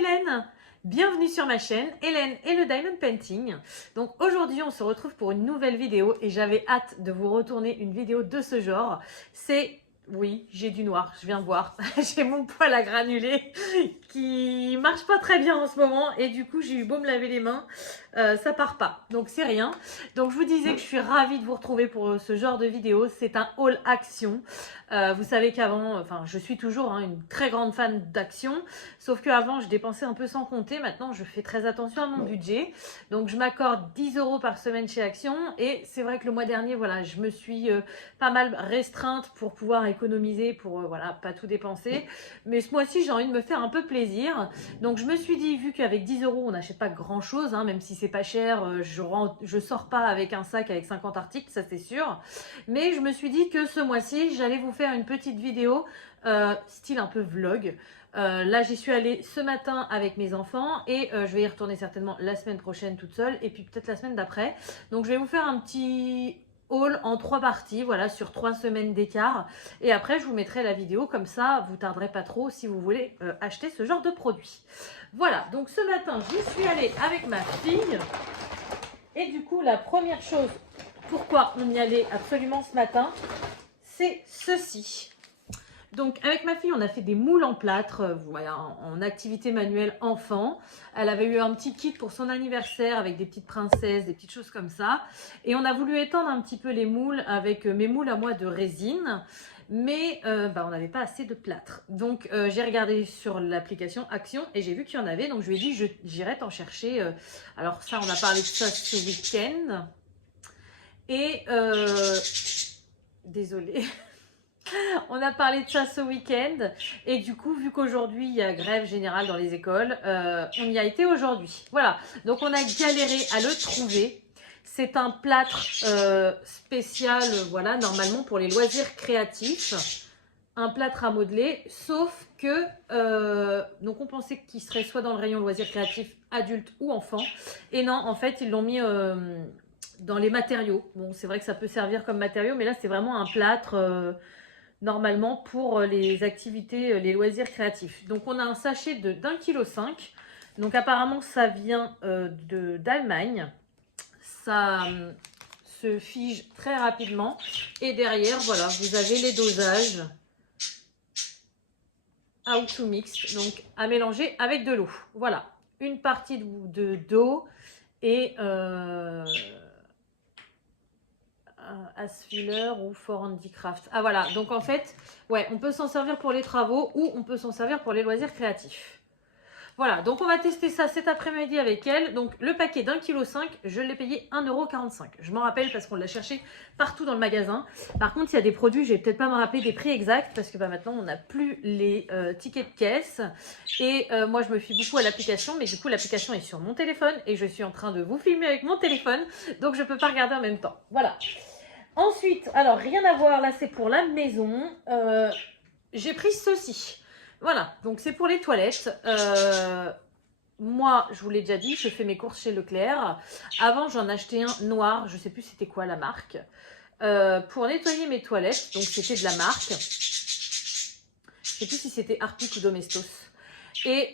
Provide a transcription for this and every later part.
Hélène, bienvenue sur ma chaîne Hélène et le Diamond Painting. Donc aujourd'hui on se retrouve pour une nouvelle vidéo et j'avais hâte de vous retourner une vidéo de ce genre. Oui, j'ai du noir, je viens de voir, j'ai mon poil à granulés qui marche pas très bien en ce moment et du coup j'ai eu beau me laver les mains, ça part pas, donc c'est rien. Donc je vous disais que je suis ravie de vous retrouver pour ce genre de vidéo, c'est un haul action. Vous savez qu'avant, enfin je suis toujours une très grande fan d'action, sauf qu'avant je dépensais un peu sans compter, maintenant je fais très attention à mon budget, donc je m'accorde 10 € par semaine chez Action et c'est vrai que le mois dernier, voilà, je me suis pas mal restreinte pour pouvoir économiser, pour voilà, pas tout dépenser, mais ce mois-ci j'ai envie de me faire un peu plaisir, donc je me suis dit, vu qu'avec 10 € on n'achète pas grand chose, même si c'est pas cher, je sors pas avec un sac avec 50 articles, ça c'est sûr, mais je me suis dit que ce mois-ci j'allais vous faire une petite vidéo style un peu vlog. Là j'y suis allée ce matin avec mes enfants et je vais y retourner certainement la semaine prochaine toute seule et puis peut-être la semaine d'après, donc je vais vous faire un petit haul en 3 parties, voilà, sur 3 semaines d'écart, et après je vous mettrai la vidéo, comme ça vous tarderez pas trop si vous voulez acheter ce genre de produit. Voilà, donc ce matin j'y suis allée avec ma fille et du coup la première chose, pourquoi on y allait absolument ce matin, c'est ceci. Donc avec ma fille on a fait des moules en plâtre, voilà, en activité manuelle enfant. Elle avait eu un petit kit pour son anniversaire avec des petites princesses, des petites choses comme ça, et on a voulu étendre un petit peu les moules avec mes moules à moi de résine, mais on n'avait pas assez de plâtre, donc j'ai regardé sur l'application Action et j'ai vu qu'il y en avait, donc je lui ai dit j'irai t'en chercher. Alors ça, on a parlé de ça ce week-end et désolée. On a parlé de ça ce week-end et du coup, vu qu'aujourd'hui il y a grève générale dans les écoles, on y a été aujourd'hui. Voilà, donc on a galéré à le trouver. C'est un plâtre spécial, voilà, normalement pour les loisirs créatifs. Un plâtre à modeler, sauf que donc on pensait qu'il serait soit dans le rayon loisirs créatifs adultes ou enfants, et non, en fait ils l'ont mis dans les matériaux. Bon, c'est vrai que ça peut servir comme matériau, mais là c'est vraiment un plâtre normalement pour les activités, les loisirs créatifs. Donc on a un sachet de d'1,5 kg. Donc apparemment ça vient d'Allemagne. Ça se fige très rapidement. Et derrière, voilà, vous avez les dosages. How to mix, donc à mélanger avec de l'eau. Voilà, une partie d'eau et Asfiller ou For Handicraft. Ah voilà, donc en fait, ouais, on peut s'en servir pour les travaux ou on peut s'en servir pour les loisirs créatifs. Voilà, donc on va tester ça cet après-midi avec elle. Donc le paquet d'1,5 kg, je l'ai payé 1,45 €. Je m'en rappelle parce qu'on l'a cherché partout dans le magasin. Par contre, il y a des produits, je vais peut-être pas me rappeler des prix exacts parce que maintenant on n'a plus les tickets de caisse. Et moi je me fie beaucoup à l'application, mais du coup l'application est sur mon téléphone et je suis en train de vous filmer avec mon téléphone. Donc je peux pas regarder en même temps. Voilà. Ensuite, alors rien à voir, là c'est pour la maison. J'ai pris ceci. Voilà, donc c'est pour les toilettes. Moi, je vous l'ai déjà dit, je fais mes courses chez Leclerc. Avant, j'en achetais un noir, je ne sais plus c'était quoi la marque, pour nettoyer mes toilettes. Donc c'était de la marque. Je ne sais plus si c'était Harpic ou Domestos. Et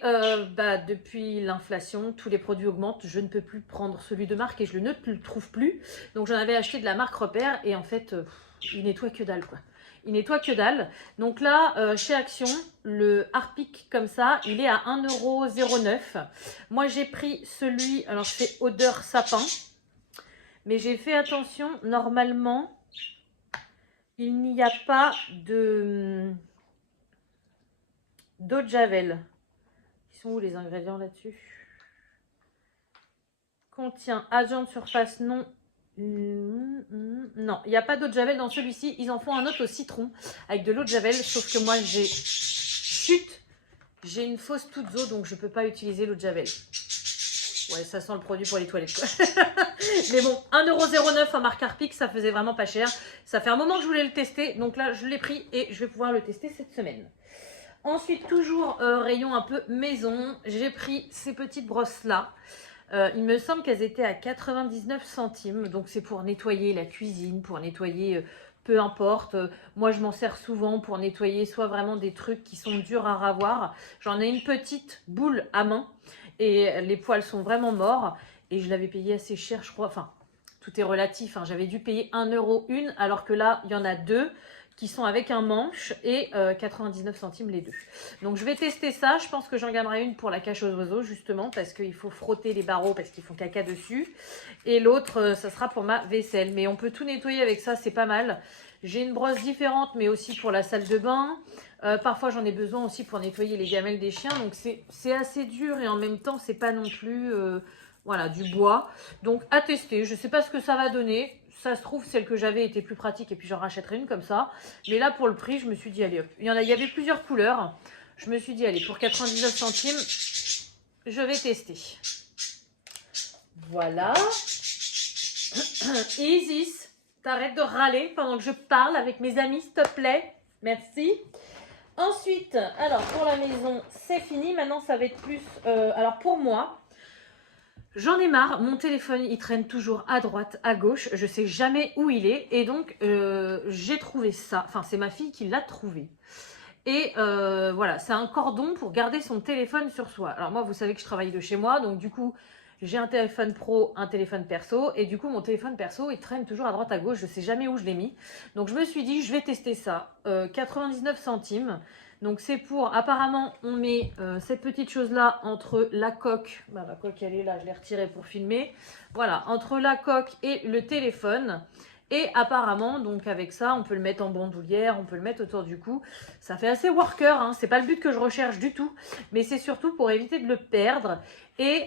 depuis l'inflation, tous les produits augmentent. Je ne peux plus prendre celui de marque et je ne le trouve plus. Donc j'en avais acheté de la marque Repère et en fait, il nettoie que dalle quoi. Il nettoie que dalle. Donc là, chez Action, le Harpic comme ça, il est à 1,09 €. Moi, j'ai pris celui, alors c'est odeur sapin. Mais j'ai fait attention, normalement, il n'y a pas d'eau de Javel. Ils sont où les ingrédients là-dessus? Contient agent de surface non. Non, il n'y a pas d'eau de Javel dans celui-ci. Ils en font un autre au citron avec de l'eau de Javel. Sauf que moi, j'ai une fausse toute d'eau, donc je ne peux pas utiliser l'eau de Javel. Ouais, ça sent le produit pour les toilettes, quoi. Mais bon, 1,09 € à marque Harpic, ça faisait vraiment pas cher. Ça fait un moment que je voulais le tester. Donc là, je l'ai pris et je vais pouvoir le tester cette semaine. Ensuite, toujours rayon un peu maison, j'ai pris ces petites brosses-là. Il me semble qu'elles étaient à 99 centimes. Donc c'est pour nettoyer la cuisine, pour nettoyer peu importe. Moi, je m'en sers souvent pour nettoyer soit vraiment des trucs qui sont durs à ravoir. J'en ai une petite boule à main et les poils sont vraiment morts. Et je l'avais payé assez cher, je crois. Enfin, tout est relatif, hein. J'avais dû payer 1 € une, alors que là, il y en a deux qui sont avec un manche et 99 centimes les deux. Donc je vais tester ça, je pense que j'en garderai une pour la cache aux oiseaux justement parce qu'il faut frotter les barreaux parce qu'ils font caca dessus. Et l'autre, ça sera pour ma vaisselle. Mais on peut tout nettoyer avec ça, c'est pas mal. J'ai une brosse différente mais aussi pour la salle de bain. Parfois j'en ai besoin aussi pour nettoyer les gamelles des chiens. Donc c'est assez dur et en même temps c'est pas non plus voilà, du bois. Donc à tester, je sais pas ce que ça va donner. Ça se trouve, celle que j'avais était plus pratique et puis j'en rachèterai une comme ça. Mais là, pour le prix, je me suis dit, allez hop. Il y avait plusieurs couleurs. Je me suis dit, allez, pour 99 centimes, je vais tester. Voilà. Isis, t'arrêtes de râler pendant que je parle avec mes amis, s'il te plaît. Merci. Ensuite, alors pour la maison, c'est fini. Maintenant, ça va être plus... alors pour moi... J'en ai marre, mon téléphone il traîne toujours à droite, à gauche, je sais jamais où il est et donc j'ai trouvé ça, enfin c'est ma fille qui l'a trouvé. Et voilà, c'est un cordon pour garder son téléphone sur soi. Alors moi vous savez que je travaille de chez moi, donc du coup j'ai un téléphone pro, un téléphone perso et du coup mon téléphone perso il traîne toujours à droite, à gauche, je sais jamais où je l'ai mis. Donc je me suis dit je vais tester ça, 99 centimes. Donc c'est pour, apparemment on met cette petite chose là entre la coque, bah, la coque elle est là, je l'ai retirée pour filmer, voilà, entre la coque et le téléphone. Et apparemment, donc avec ça, on peut le mettre en bandoulière, on peut le mettre autour du cou. Ça fait assez worker, hein. C'est pas le but que je recherche du tout, mais c'est surtout pour éviter de le perdre. Et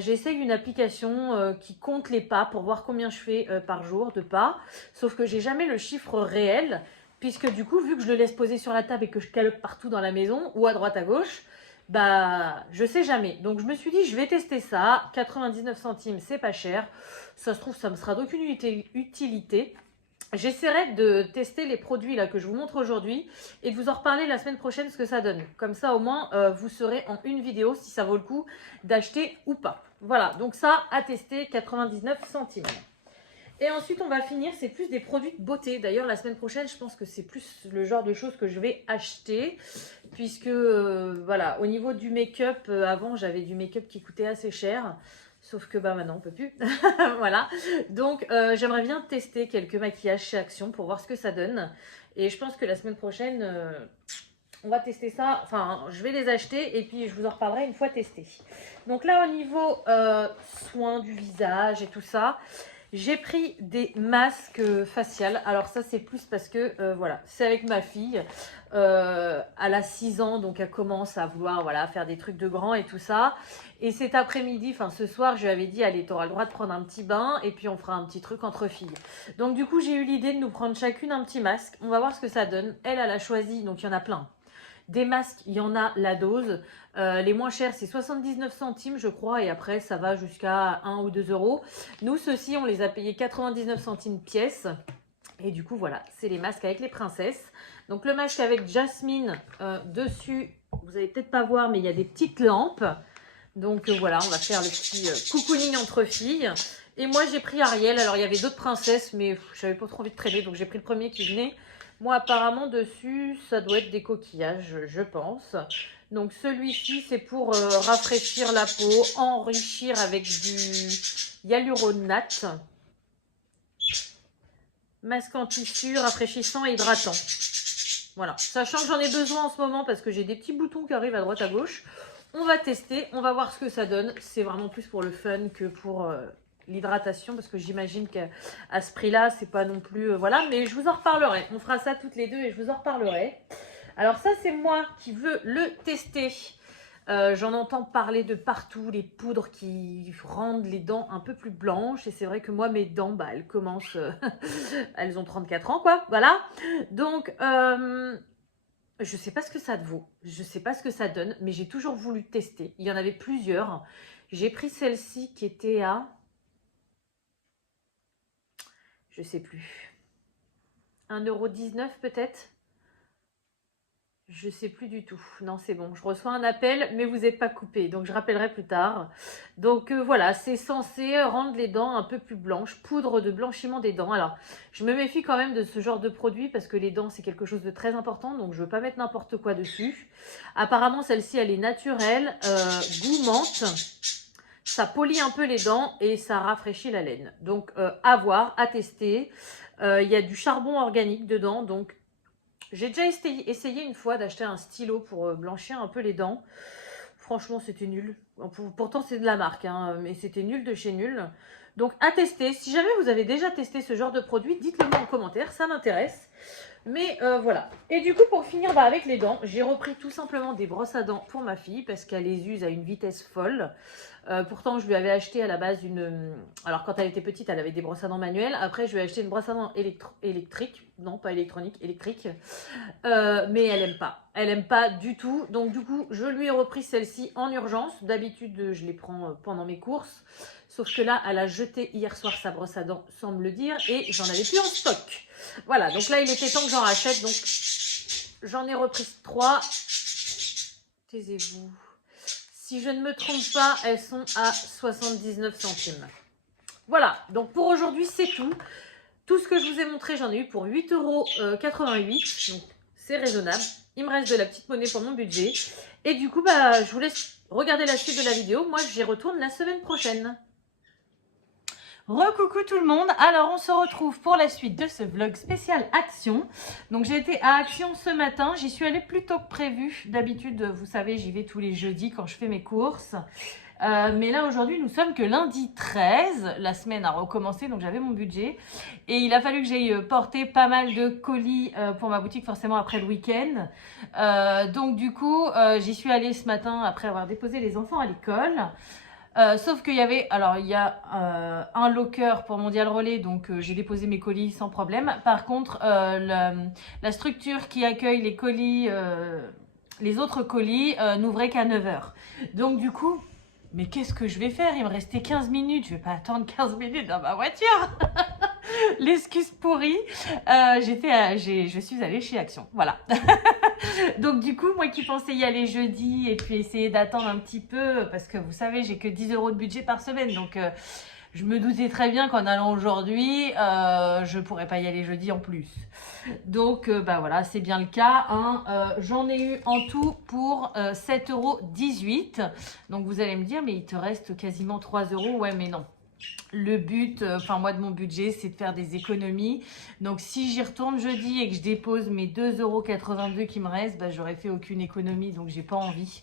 j'essaye une application qui compte les pas pour voir combien je fais par jour de pas. Sauf que j'ai jamais le chiffre réel. Puisque du coup, vu que je le laisse poser sur la table et que je calope partout dans la maison, ou à droite à gauche, bah je sais jamais. Donc je me suis dit, je vais tester ça. 99 centimes, c'est pas cher. Ça se trouve, ça me sera d'aucune utilité. J'essaierai de tester les produits là que je vous montre aujourd'hui et de vous en reparler la semaine prochaine ce que ça donne. Comme ça, au moins, vous saurez en une vidéo si ça vaut le coup d'acheter ou pas. Voilà, donc ça, à tester, 99 centimes. Et ensuite, on va finir, c'est plus des produits de beauté. D'ailleurs, la semaine prochaine, je pense que c'est plus le genre de choses que je vais acheter. Puisque, voilà, au niveau du make-up, avant, j'avais du make-up qui coûtait assez cher. Sauf que, bah, maintenant, on peut plus. Voilà. Donc, j'aimerais bien tester quelques maquillages chez Action pour voir ce que ça donne. Et je pense que la semaine prochaine, on va tester ça. Enfin, je vais les acheter et puis je vous en reparlerai une fois testé. Donc là, au niveau soins du visage et tout ça... J'ai pris des masques faciales. Alors ça, c'est plus parce que, voilà, c'est avec ma fille. Elle a 6 ans, donc elle commence à vouloir voilà, faire des trucs de grand et tout ça. Et cet après-midi, enfin ce soir, je lui avais dit, allez, t'auras le droit de prendre un petit bain et puis on fera un petit truc entre filles. Donc du coup, j'ai eu l'idée de nous prendre chacune un petit masque. On va voir ce que ça donne. Elle a choisi, donc il y en a plein. Des masques, il y en a la dose. Les moins chers, c'est 79 centimes, je crois, et après, ça va jusqu'à 1 ou 2 euros. Nous, ceux-ci, on les a payés 99 centimes pièce. Et du coup, voilà, c'est les masques avec les princesses. Donc, le masque avec Jasmine dessus, vous allez peut-être pas voir, mais il y a des petites lampes. Donc, voilà, on va faire le petit cocooning entre filles. Et moi, j'ai pris Ariel. Alors, il y avait d'autres princesses, mais j'avais pas trop envie de traîner, donc j'ai pris le premier qui venait. Moi, apparemment, dessus, ça doit être des coquillages, je pense. Donc, celui-ci, c'est pour rafraîchir la peau, enrichir avec du hyaluronate. Masque en tissu, rafraîchissant et hydratant. Voilà. Sachant que j'en ai besoin en ce moment parce que j'ai des petits boutons qui arrivent à droite à gauche. On va tester, on va voir ce que ça donne. C'est vraiment plus pour le fun que pour... l'hydratation parce que j'imagine qu'à ce prix là c'est pas non plus voilà, mais je vous en reparlerai, on fera ça toutes les deux et je vous en reparlerai. Alors ça c'est moi qui veux le tester. J'en entends parler de partout, les poudres qui rendent les dents un peu plus blanches et c'est vrai que moi mes dents bah, elles commencent elles ont 34 ans quoi, voilà, donc je sais pas ce que ça vaut, je sais pas ce que ça donne, mais j'ai toujours voulu tester. Il y en avait plusieurs, j'ai pris celle-ci qui était à je sais plus, 1,19 € peut-être. Je sais plus du tout. Non, c'est bon. Je reçois un appel, mais vous n'êtes pas coupé. Donc, je rappellerai plus tard. Donc, voilà, c'est censé rendre les dents un peu plus blanches. Poudre de blanchiment des dents. Alors, je me méfie quand même de ce genre de produit parce que les dents, c'est quelque chose de très important. Donc, je ne veux pas mettre n'importe quoi dessus. Apparemment, celle-ci, elle est naturelle, goût menthe. Ça polit un peu les dents et ça rafraîchit la laine. Donc, à voir, à tester. Il y a du charbon organique dedans. Donc, j'ai déjà essayé une fois d'acheter un stylo pour blanchir un peu les dents. Franchement, c'était nul. Pourtant, c'est de la marque, hein, mais c'était nul de chez nul. Donc, à tester. Si jamais vous avez déjà testé ce genre de produit, dites-le moi en commentaire, ça m'intéresse. Mais voilà. Et du coup, pour finir avec les dents, j'ai repris tout simplement des brosses à dents pour ma fille parce qu'elle les use à une vitesse folle. Pourtant, je lui avais acheté à la base une... Alors, quand elle était petite, elle avait des brosses à dents manuelles. Après, je lui ai acheté une brosse à dents électrique. Non, pas électronique, électrique. Mais elle aime pas. Elle aime pas du tout. Donc, du coup, je lui ai repris celle-ci en urgence. D'habitude, je les prends pendant mes courses. Sauf que là, elle a jeté hier soir sa brosse à dents, sans me le dire. Et j'en avais plus en stock. Voilà, donc là, il était temps que j'en rachète. Donc, j'en ai repris 3. Taisez-vous. Si je ne me trompe pas, elles sont à 79 centimes. Voilà, donc pour aujourd'hui, c'est tout. Tout ce que je vous ai montré, j'en ai eu pour 8,88 €. Donc, c'est raisonnable. Il me reste de la petite monnaie pour mon budget. Et du coup, je vous laisse regarder la suite de la vidéo. Moi, j'y retourne la semaine prochaine. Recoucou tout le monde, alors on se retrouve pour la suite de ce vlog spécial Action. Donc j'ai été à Action ce matin, j'y suis allée plus tôt que prévu. D'habitude, vous savez, j'y vais tous les jeudis quand je fais mes courses. Mais là aujourd'hui nous sommes que lundi 13, la semaine a recommencé donc j'avais mon budget et il a fallu que j'aille porter pas mal de colis pour ma boutique forcément après le week-end. Donc du coup j'y suis allée ce matin après avoir déposé les enfants à l'école. Sauf qu'il y avait, alors il y a un locker pour Mondial Relais, donc j'ai déposé mes colis sans problème. Par contre, la structure qui accueille les colis, les autres colis, n'ouvrait qu'à 9 h. Donc du coup, mais qu'est-ce que je vais faire? Il me restait 15 minutes, je vais pas attendre 15 minutes dans ma voiture. L'excuse pourrie, je suis allée chez Action, voilà. Donc du coup, moi qui pensais y aller jeudi et puis essayer d'attendre un petit peu, parce que vous savez, j'ai que 10 € de budget par semaine, donc je me doutais très bien qu'en allant aujourd'hui, je pourrais pas y aller jeudi en plus. Donc voilà, c'est bien le cas, hein. J'en ai eu en tout pour 7,18 €. Donc vous allez me dire, mais il te reste quasiment 3 €. Ouais, mais non. Le but, moi de mon budget, c'est de faire des économies. Donc si j'y retourne jeudi et que je dépose mes 2,82 € qui me restent, j'aurais fait aucune économie, donc j'ai pas envie.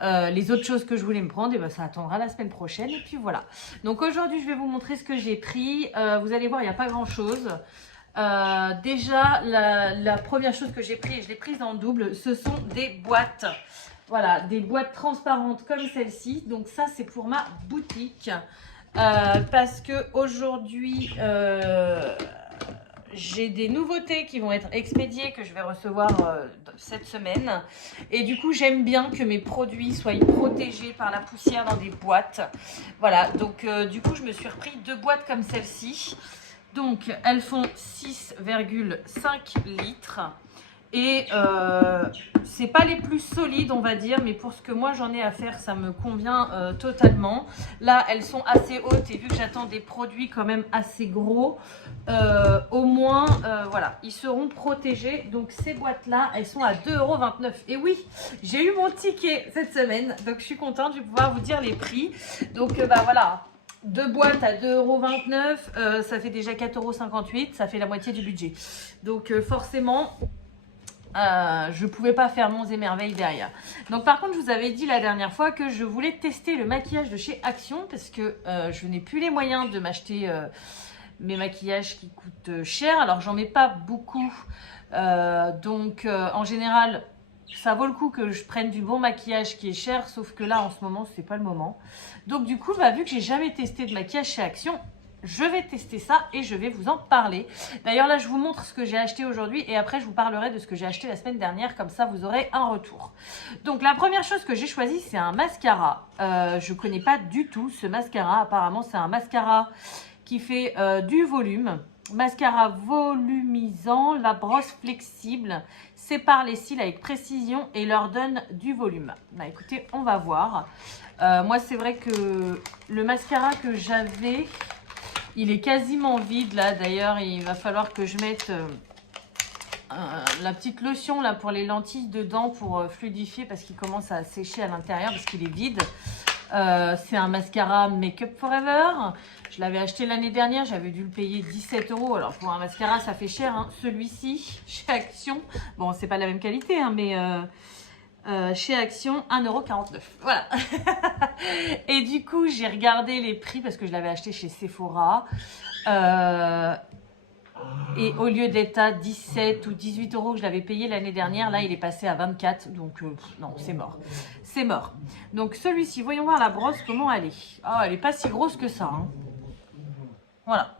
Les autres choses que je voulais me prendre, ça attendra la semaine prochaine. Et puis voilà. Donc aujourd'hui, je vais vous montrer ce que j'ai pris. Vous allez voir, il n'y a pas grand chose. Déjà, la première chose que j'ai pris, et je l'ai prise en double, ce sont des boîtes. Voilà, des boîtes transparentes comme celle-ci. Donc ça, c'est pour ma boutique. Parce que aujourd'hui j'ai des nouveautés qui vont être expédiées que je vais recevoir cette semaine et du coup j'aime bien que mes produits soient protégés par la poussière dans des boîtes. Voilà, donc du coup je me suis repris 2 boîtes comme celle-ci. Donc elles font 6,5 litres. Et c'est pas les plus solides, on va dire, mais pour ce que moi j'en ai à faire, ça me convient totalement. Là, elles sont assez hautes et vu que j'attends des produits quand même assez gros, au moins, voilà, ils seront protégés. Donc ces boîtes-là, elles sont à 2,29 €. Et oui, j'ai eu mon ticket cette semaine, donc je suis contente de pouvoir vous dire les prix. Donc voilà. 2 boîtes à 2,29 €, ça fait déjà 4,58 €, ça fait la moitié du budget. Donc forcément, je pouvais pas faire monts et merveilles derrière. Donc par contre, je vous avais dit la dernière fois que je voulais tester le maquillage de chez Action parce que je n'ai plus les moyens de m'acheter mes maquillages qui coûtent cher. Alors j'en mets pas beaucoup, donc en général ça vaut le coup que je prenne du bon maquillage qui est cher, sauf que là en ce moment c'est pas le moment. Donc du coup vu que j'ai jamais testé de maquillage chez Action, je vais tester ça et je vais vous en parler. D'ailleurs là je vous montre ce que j'ai acheté aujourd'hui et après je vous parlerai de ce que j'ai acheté la semaine dernière, comme ça vous aurez un retour. Donc la première chose que j'ai choisi, c'est un mascara. Je connais pas du tout ce mascara, apparemment c'est un mascara qui fait du volume. mascara volumisant, la brosse flexible, sépare les cils avec précision et leur donne du volume. Bah écoutez, on va voir. Moi, c'est vrai que le mascara que j'avais, il est quasiment vide là. D'ailleurs, il va falloir que je mette la petite lotion là pour les lentilles dedans pour fluidifier parce qu'il commence à sécher à l'intérieur parce qu'il est vide. C'est un mascara Make Up Forever. Je l'avais acheté l'année dernière, j'avais dû le payer 17 €. Alors pour un mascara, ça fait cher. Hein. Celui-ci, chez Action, bon, c'est pas la même qualité, hein, mais chez Action, 1,49 €. Voilà. Et du coup, j'ai regardé les prix parce que je l'avais acheté chez Sephora. Et au lieu d'être à 17 ou 18 € que je l'avais payé l'année dernière, là il est passé à 24. Donc non, c'est mort. C'est mort. Donc celui-ci, voyons voir la brosse, comment elle est. Oh, elle n'est pas si grosse que ça. Hein. Voilà.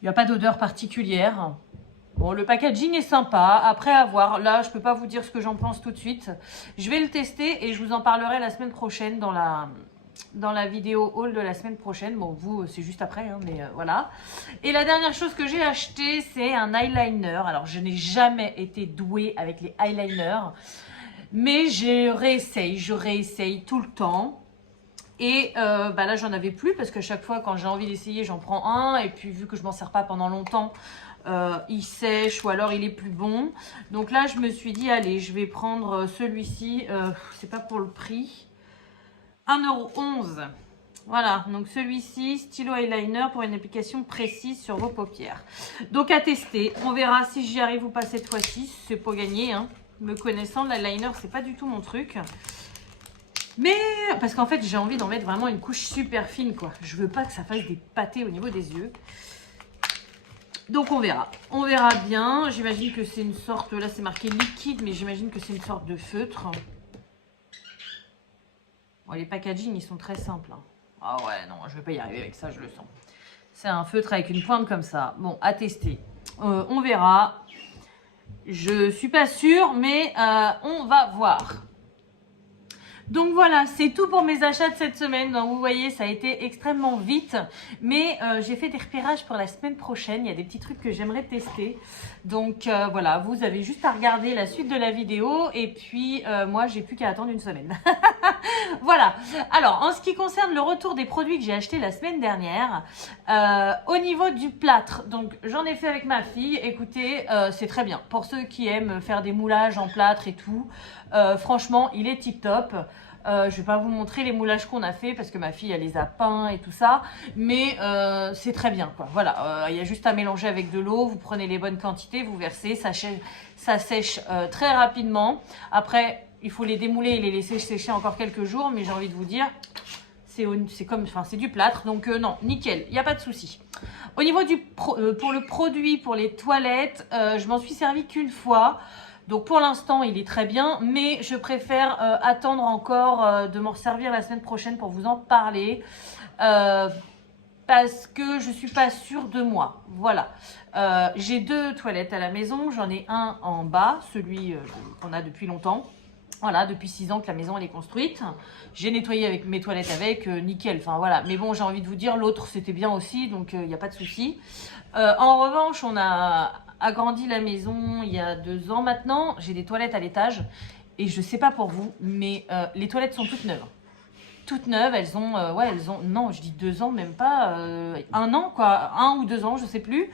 Il n'y a pas d'odeur particulière. Bon, le packaging est sympa. Après avoir, là, je ne peux pas vous dire ce que j'en pense tout de suite. Je vais le tester et je vous en parlerai la semaine prochaine dans la vidéo haul de la semaine prochaine. Bon, vous, c'est juste après, hein, mais voilà. Et la dernière chose que j'ai acheté, c'est un eyeliner. Alors, je n'ai jamais été douée avec les eyeliners, mais je réessaye tout le temps. Et bah là, j'en avais plus parce qu'à chaque fois, quand j'ai envie d'essayer, j'en prends un. Et puis, vu que je m'en sers pas pendant longtemps, il sèche ou alors il est plus bon. Donc là, je me suis dit, allez, je vais prendre celui-ci. C'est pas pour le prix. 1,11 €. Voilà, donc celui-ci, stylo eyeliner pour une application précise sur vos paupières. Donc à tester, on verra si j'y arrive ou pas cette fois-ci. C'est pas gagné, hein. Me connaissant, l'eyeliner, c'est pas du tout mon truc. Mais, parce qu'en fait, j'ai envie d'en mettre vraiment une couche super fine, quoi. Je veux pas que ça fasse des pâtés au niveau des yeux. Donc on verra. On verra bien. J'imagine que c'est une sorte, là c'est marqué liquide, mais j'imagine que c'est une sorte de feutre. Bon, les packaging, ils sont très simples. Hein. Ah ouais, non, je vais pas y arriver avec ça, je le sens. C'est un feutre avec une pointe comme ça. Bon, à tester. On verra. Je suis pas sûre, mais on va voir. Donc voilà, c'est tout pour mes achats de cette semaine. Donc vous voyez, ça a été extrêmement vite. Mais j'ai fait des repérages pour la semaine prochaine. Il y a des petits trucs que j'aimerais tester. Donc voilà, vous avez juste à regarder la suite de la vidéo. Et puis moi, j'ai plus qu'à attendre une semaine. Voilà. Alors, en ce qui concerne le retour des produits que j'ai achetés la semaine dernière, au niveau du plâtre, donc j'en ai fait avec ma fille. Écoutez, c'est très bien. Pour ceux qui aiment faire des moulages en plâtre et tout, franchement, il est tip top. Je vais pas vous montrer les moulages qu'on a fait parce que ma fille elle les a peints et tout ça, mais c'est très bien quoi. Voilà, il y a juste à mélanger avec de l'eau, vous prenez les bonnes quantités, vous versez, ça sèche très rapidement. Après, il faut les démouler et les laisser sécher encore quelques jours, mais j'ai envie de vous dire, c'est comme, enfin c'est du plâtre, donc non, nickel, il n'y a pas de souci. Au niveau pour le produit, pour les toilettes, je m'en suis servi qu'une fois. Donc pour l'instant, il est très bien, mais je préfère attendre encore de m'en servir la semaine prochaine pour vous en parler. Parce que je ne suis pas sûre de moi. Voilà. J'ai 2 toilettes à la maison. J'en ai un en bas, celui qu'on a depuis longtemps. Voilà, depuis 6 ans que la maison elle est construite. J'ai nettoyé avec mes toilettes avec, nickel. Enfin voilà. Mais bon, j'ai envie de vous dire, l'autre c'était bien aussi, donc il n'y a pas de souci. En revanche, on a agrandi la maison il y a 2 ans maintenant. J'ai des toilettes à l'étage. Et je sais pas pour vous, mais les toilettes sont toutes neuves. Toutes neuves, elles ont, non, je dis 2 ans, même pas, 1 an quoi, 1 ou 2 ans, je sais plus.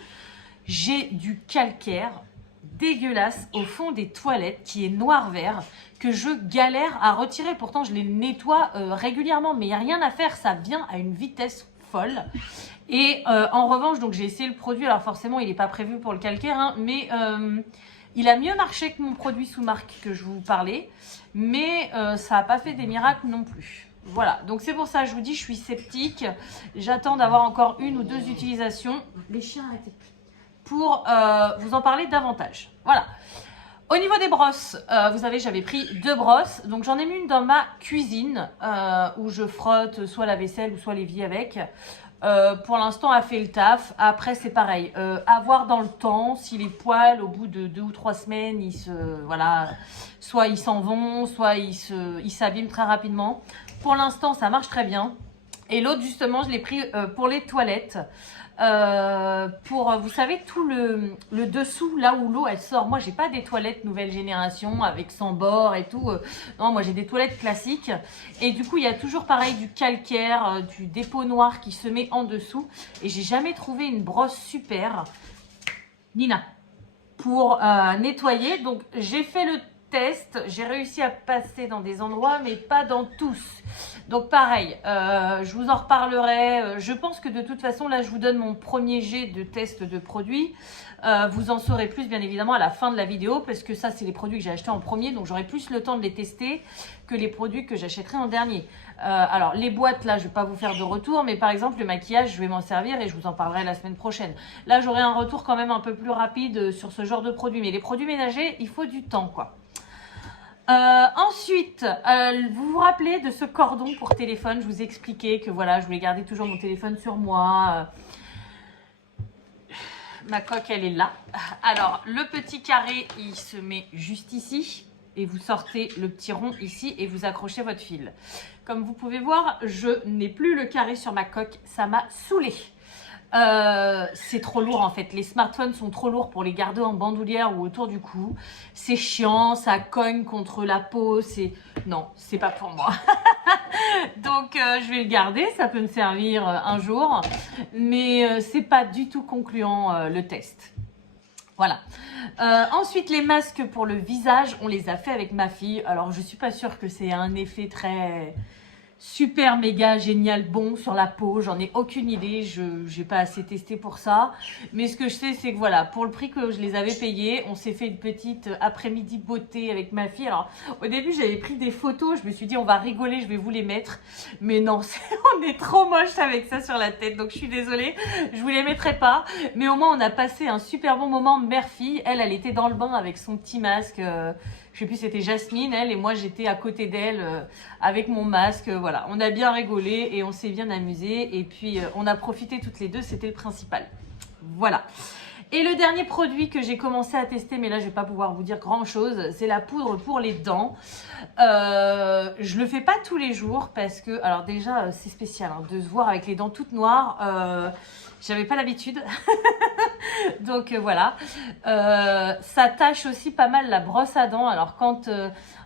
J'ai du calcaire dégueulasse au fond des toilettes qui est noir-vert que je galère à retirer. Pourtant, je les nettoie régulièrement, mais il n'y a rien à faire. Ça vient à une vitesse folle. Et en revanche, donc j'ai essayé le produit. Alors forcément, il n'est pas prévu pour le calcaire, hein, mais il a mieux marché que mon produit sous marque que je vous parlais. Mais ça n'a pas fait des miracles non plus. Voilà, donc c'est pour ça que je vous dis, je suis sceptique. J'attends d'avoir encore 1 ou 2 utilisations. Les chiens, arrêtez. Pour vous en parler davantage. Voilà. Au niveau des brosses, vous savez, j'avais pris 2 brosses. Donc j'en ai mis une dans ma cuisine où je frotte soit la vaisselle ou soit l'évier avec. Pour l'instant, elle a fait le taf. Après, c'est pareil. À voir dans le temps si les poils, au bout de 2 ou 3 semaines, voilà, soit ils s'en vont, soit ils s'abîment très rapidement. Pour l'instant, ça marche très bien. Et l'autre, justement, je l'ai pris pour les toilettes. pour, vous savez, tout le dessous, là où l'eau elle sort. Moi, j'ai pas des toilettes nouvelle génération avec sans bord et tout. Non, moi j'ai des toilettes classiques. Et du coup, il y a toujours pareil du calcaire, du dépôt noir qui se met en dessous. Et j'ai jamais trouvé une brosse super, Nina, pour nettoyer. Donc, j'ai fait le test. J'ai réussi à passer dans des endroits, mais pas dans tous. Donc pareil, je vous en reparlerai. Je pense que de toute façon, là, je vous donne mon premier jet de test de produits. Vous en saurez plus, bien évidemment, à la fin de la vidéo, parce que ça, c'est les produits que j'ai achetés en premier. Donc, j'aurai plus le temps de les tester que les produits que j'achèterai en dernier. Alors, les boîtes, là, je ne vais pas vous faire de retour. Mais par exemple, le maquillage, je vais m'en servir et je vous en parlerai la semaine prochaine. Là, j'aurai un retour quand même un peu plus rapide sur ce genre de produits. Mais les produits ménagers, il faut du temps, quoi. Ensuite, vous vous rappelez de ce cordon pour téléphone? Je vous expliquais que voilà, je voulais garder toujours mon téléphone sur moi. Ma coque, elle est là. Alors, le petit carré, il se met juste ici. Et vous sortez le petit rond ici et vous accrochez votre fil. Comme vous pouvez voir, je n'ai plus le carré sur ma coque. Ça m'a saoulée. C'est trop lourd en fait, les smartphones sont trop lourds pour les garder en bandoulière ou autour du cou, c'est chiant, ça cogne contre la peau, non, c'est pas pour moi. Donc je vais le garder, ça peut me servir un jour, mais c'est pas du tout concluant le test. Voilà. Ensuite, les masques pour le visage, on les a fait avec ma fille. Alors, je suis pas sûre que c'est un effet très super méga génial bon sur la peau, j'en ai aucune idée, je n'ai pas assez testé pour ça, mais ce que je sais c'est que voilà, pour le prix que je les avais payés, on s'est fait une petite après-midi beauté avec ma fille. Alors au début j'avais pris des photos, je me suis dit on va rigoler, je vais vous les mettre, mais non, on est trop moche avec ça sur la tête, donc je suis désolée, je vous les mettrai pas, mais au moins on a passé un super bon moment mère-fille. Elle était dans le bain avec son petit masque, je sais plus, c'était Jasmine, elle, et moi j'étais à côté d'elle avec mon masque. Voilà, on a bien rigolé et on s'est bien amusé. Et puis on a profité toutes les deux, c'était le principal. Voilà. Et le dernier produit que j'ai commencé à tester, mais là je vais pas pouvoir vous dire grand chose, c'est la poudre pour les dents. Je le fais pas tous les jours parce que, alors déjà c'est spécial hein, de se voir avec les dents toutes noires. J'avais pas l'habitude. Donc voilà, ça tâche aussi pas mal la brosse à dents. Alors quand,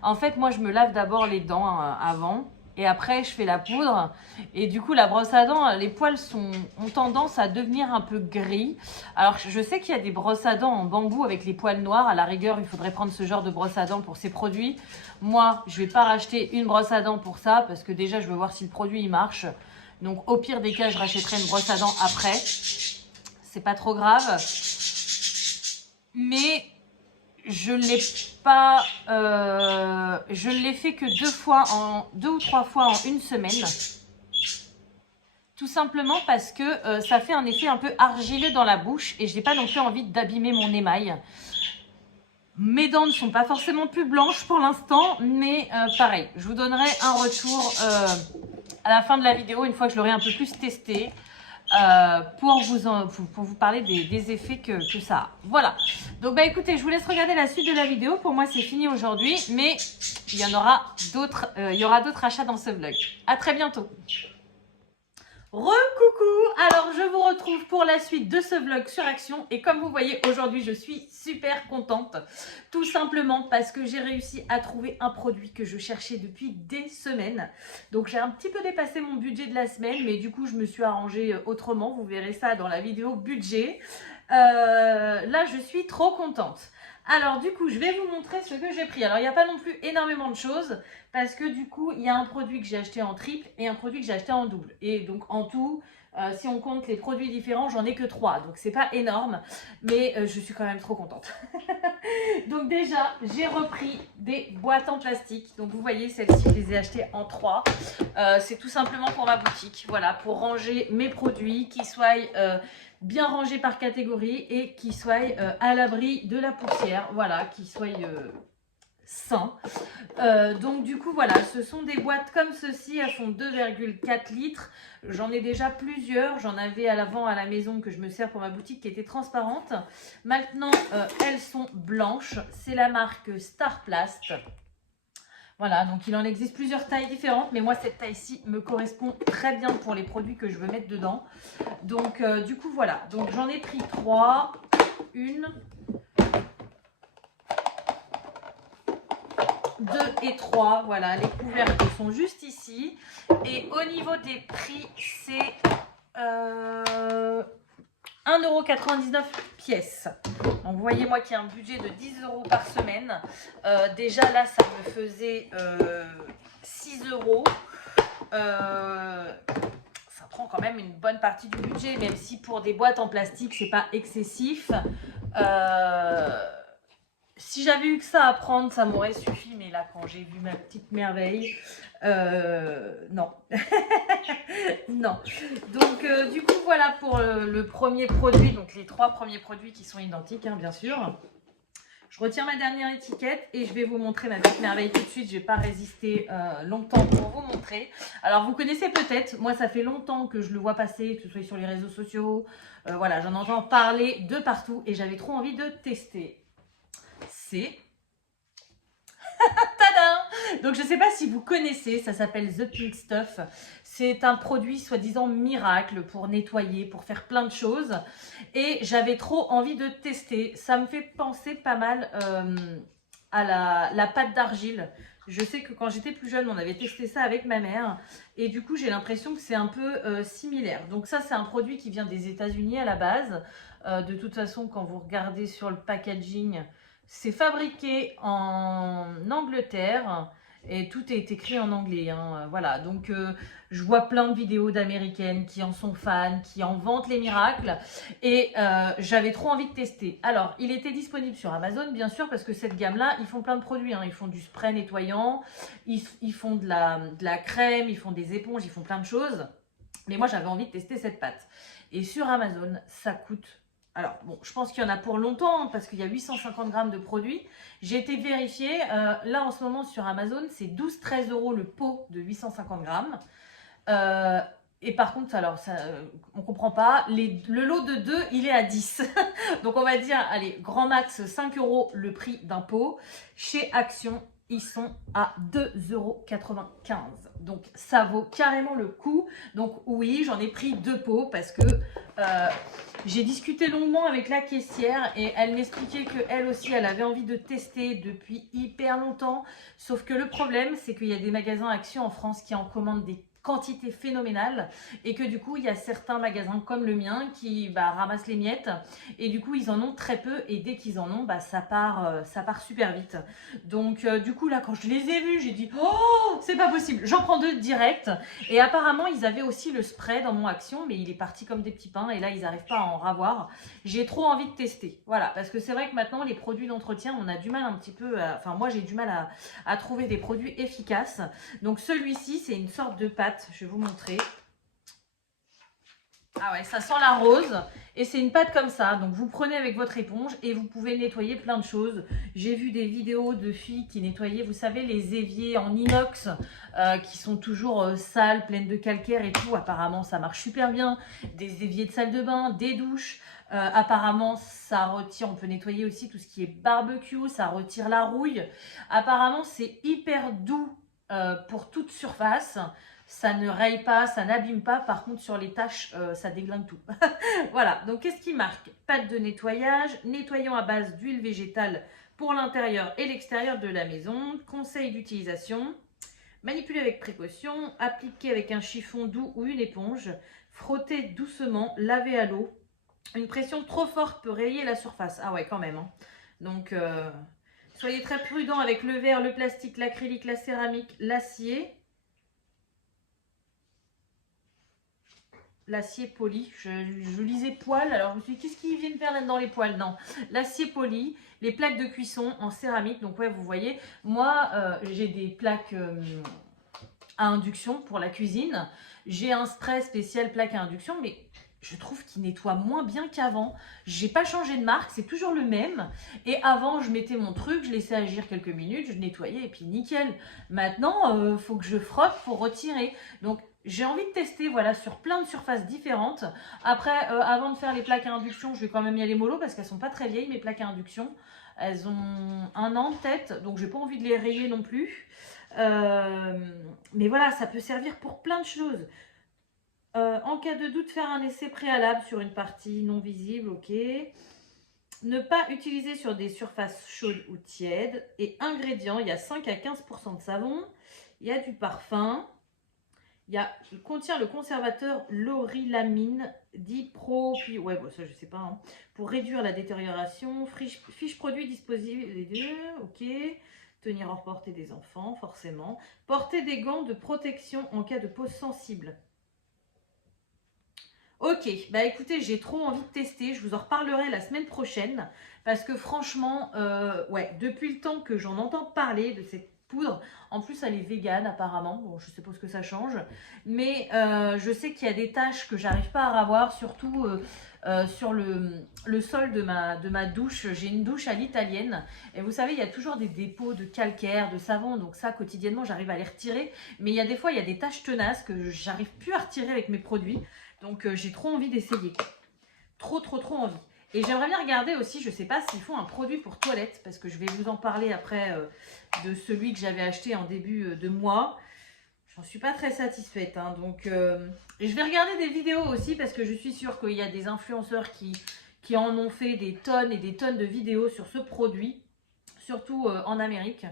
en fait moi je me lave d'abord les dents avant et après je fais la poudre et du coup la brosse à dents, les poils ont tendance à devenir un peu gris. Alors je sais qu'il y a des brosses à dents en bambou avec les poils noirs, à la rigueur il faudrait prendre ce genre de brosse à dents pour ces produits. Moi je vais pas racheter une brosse à dents pour ça parce que déjà je veux voir si le produit il marche. Donc au pire des cas je rachèterai une brosse à dents après. C'est pas trop grave, mais je l'ai pas, je l'ai fait que deux ou trois fois en une semaine, tout simplement parce que ça fait un effet un peu argileux dans la bouche et j'ai pas non plus envie d'abîmer mon émail. Mes dents ne sont pas forcément plus blanches pour l'instant, mais pareil, je vous donnerai un retour à la fin de la vidéo une fois que je l'aurai un peu plus testé. Pour vous parler des effets que ça a. Voilà. Donc bah écoutez, je vous laisse regarder la suite de la vidéo. Pour moi c'est fini aujourd'hui, mais il y en aura d'autres. Il y aura d'autres achats dans ce vlog. À très bientôt. Re-coucou! Alors je vous retrouve pour la suite de ce vlog sur Action et comme vous voyez aujourd'hui je suis super contente tout simplement parce que j'ai réussi à trouver un produit que je cherchais depuis des semaines. Donc j'ai un petit peu dépassé mon budget de la semaine mais du coup je me suis arrangée autrement, vous verrez ça dans la vidéo budget. Là je suis trop contente. Alors du coup je vais vous montrer ce que j'ai pris. Alors il n'y a pas non plus énormément de choses parce que du coup il y a un produit que j'ai acheté en triple et un produit que j'ai acheté en double. Et donc en tout, si on compte les produits différents, j'en ai que 3. Donc c'est pas énorme mais je suis quand même trop contente. Donc déjà j'ai repris des boîtes en plastique. Donc vous voyez celles-ci je les ai achetées en 3. C'est tout simplement pour ma boutique. Voilà, pour ranger mes produits qui soient... bien rangés par catégorie et qui soient à l'abri de la poussière, voilà, qui soient sains. Donc du coup voilà, ce sont des boîtes comme ceci, elles font 2,4 litres. J'en ai déjà plusieurs, j'en avais à l'avant à la maison que je me sers pour ma boutique qui était transparente. Maintenant elles sont blanches, c'est la marque Starplast. Voilà, donc il en existe plusieurs tailles différentes, mais moi cette taille-ci me correspond très bien pour les produits que je veux mettre dedans. Donc du coup voilà, donc j'en ai pris 3, 1, 2 et 3, voilà, les couvercles sont juste ici. Et au niveau des prix, c'est 1,99 € pièce. Donc vous voyez moi qui ai un budget de 10 € par semaine. Déjà là ça me faisait 6 €. Ça prend quand même une bonne partie du budget, même si pour des boîtes en plastique c'est pas excessif. Si j'avais eu que ça à prendre, ça m'aurait suffi. Mais là, quand j'ai vu ma petite merveille, non. Non. Donc, du coup, voilà pour le premier produit. Donc, les 3 premiers produits qui sont identiques, hein, bien sûr. Je retire ma dernière étiquette et je vais vous montrer ma petite merveille tout de suite. Je ne vais pas résister longtemps pour vous montrer. Alors, vous connaissez peut-être. Moi, ça fait longtemps que je le vois passer, que ce soit sur les réseaux sociaux. Voilà, j'en entends parler de partout et j'avais trop envie de tester. C'est tadam! Donc je ne sais pas si vous connaissez, ça s'appelle The Pink Stuff. C'est un produit soi-disant miracle pour nettoyer, pour faire plein de choses. Et j'avais trop envie de tester. Ça me fait penser pas mal à la pâte d'argile. Je sais que quand j'étais plus jeune, on avait testé ça avec ma mère. Et du coup, j'ai l'impression que c'est un peu similaire. Donc ça, c'est un produit qui vient des États-Unis à la base. De toute façon, quand vous regardez sur le packaging, c'est fabriqué en Angleterre et tout est écrit en anglais. Hein. Voilà, donc je vois plein de vidéos d'américaines qui en sont fans, qui en vantent les miracles et j'avais trop envie de tester. Alors, il était disponible sur Amazon, bien sûr, parce que cette gamme-là, ils font plein de produits. Hein. Ils font du spray nettoyant, ils font de la crème, ils font des éponges, ils font plein de choses. Mais moi, j'avais envie de tester cette pâte. Et sur Amazon, ça coûte... Alors, bon, je pense qu'il y en a pour longtemps, hein, parce qu'il y a 850 grammes de produits. J'ai été vérifier. Là, en ce moment, sur Amazon, c'est 12-13 € le pot de 850 grammes. Et par contre, alors, ça, on ne comprend pas. Le lot de 2, il est à 10. Donc, on va dire, allez, grand max, 5 € le prix d'un pot. Chez Action, ils sont à 2,95 €. Donc, ça vaut carrément le coup. Donc, oui, j'en ai pris 2 pots parce que j'ai discuté longuement avec la caissière et elle m'expliquait qu'elle aussi, elle avait envie de tester depuis hyper longtemps. Sauf que le problème, c'est qu'il y a des magasins Action en France qui en commandent des quantité phénoménale et que du coup il y a certains magasins comme le mien qui ramassent les miettes et du coup ils en ont très peu et dès qu'ils en ont ça part super vite. Donc du coup là quand je les ai vus j'ai dit oh c'est pas possible, j'en prends 2 direct. Et apparemment ils avaient aussi le spray dans mon Action mais il est parti comme des petits pains et là ils n'arrivent pas à en ravoir. J'ai trop envie de tester, voilà, parce que c'est vrai que maintenant les produits d'entretien on a du mal un petit peu enfin moi j'ai du mal à trouver des produits efficaces. Donc celui-ci c'est une sorte de pâte. Je vais vous montrer. Ah ouais, ça sent la rose et c'est une pâte comme ça. Donc vous prenez avec votre éponge et vous pouvez nettoyer plein de choses. J'ai vu des vidéos de filles qui nettoyaient, vous savez, les éviers en inox qui sont toujours sales, pleines de calcaire et tout. Apparemment, ça marche super bien. Des éviers de salle de bain, des douches. Apparemment, ça retire, on peut nettoyer aussi tout ce qui est barbecue, ça retire la rouille. Apparemment, c'est hyper doux pour toute surface. Ça ne raye pas, ça n'abîme pas. Par contre, sur les taches, ça déglingue tout. Voilà, donc qu'est-ce qui marque? Pâte de nettoyage, nettoyant à base d'huile végétale pour l'intérieur et l'extérieur de la maison. Conseil d'utilisation. Manipuler avec précaution, appliquer avec un chiffon doux ou une éponge. Frotter doucement, laver à l'eau. Une pression trop forte peut rayer la surface. Ah ouais, quand même. Hein. Donc, soyez très prudent avec le verre, le plastique, l'acrylique, la céramique, l'acier. L'acier poli, je lisais poils, alors je me suis dit qu'est-ce qu'ils viennent faire là dans les poils? Non, l'acier poli, les plaques de cuisson en céramique, donc ouais vous voyez, moi j'ai des plaques à induction pour la cuisine, j'ai un spray spécial plaque à induction, mais je trouve qu'il nettoie moins bien qu'avant. J'ai pas changé de marque, c'est toujours le même. Et avant, je mettais mon truc, je laissais agir quelques minutes, je nettoyais et puis nickel. Maintenant, faut que je frotte pour retirer. Donc, j'ai envie de tester, voilà, sur plein de surfaces différentes. Après, avant de faire les plaques à induction, je vais quand même y aller mollo parce qu'elles sont pas très vieilles, mes plaques à induction. Elles ont 1 an peut-être, donc j'ai pas envie de les rayer non plus. Mais voilà, ça peut servir pour plein de choses. En cas de doute, faire un essai préalable sur une partie non visible, ok. Ne pas utiliser sur des surfaces chaudes ou tièdes. Et ingrédients, il y a 5 à 15% de savon, il y a du parfum, il contient le conservateur laurilamine dipro, puis ouais, bon, ça je sais pas, hein, pour réduire la détérioration. Fiche produit disponible, les deux, ok. Tenir hors portée des enfants, forcément. Porter des gants de protection en cas de peau sensible. Ok, bah écoutez, j'ai trop envie de tester, je vous en reparlerai la semaine prochaine, parce que franchement, ouais, depuis le temps que j'en entends parler de cette poudre, en plus elle est végane apparemment, bon je sais pas ce que ça change, mais je sais qu'il y a des taches que j'arrive pas à ravoir, surtout sur le sol de ma douche. J'ai une douche à l'italienne, et vous savez, il y a toujours des dépôts de calcaire, de savon, donc ça quotidiennement j'arrive à les retirer, mais il y a des fois, il y a des taches tenaces que j'arrive plus à retirer avec mes produits. Donc j'ai trop envie d'essayer. Trop envie. Et j'aimerais bien regarder aussi, je ne sais pas s'ils font un produit pour toilette, parce que je vais vous en parler après de celui que j'avais acheté en début de mois. J'en suis pas très satisfaite. Hein, donc je vais regarder des vidéos aussi, parce que je suis sûre qu'il y a des influenceurs qui en ont fait des tonnes et des tonnes de vidéos sur ce produit, surtout en Amérique.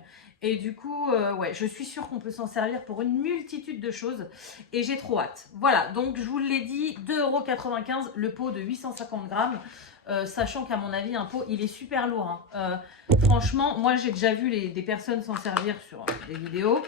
Et du coup, ouais, je suis sûre qu'on peut s'en servir pour une multitude de choses. Et j'ai trop hâte. Voilà, donc je vous l'ai dit, 2,95 € le pot de 850 grammes. Sachant qu'à mon avis, un pot, il est super lourd. Hein. Franchement, moi j'ai déjà vu des personnes s'en servir sur des vidéos.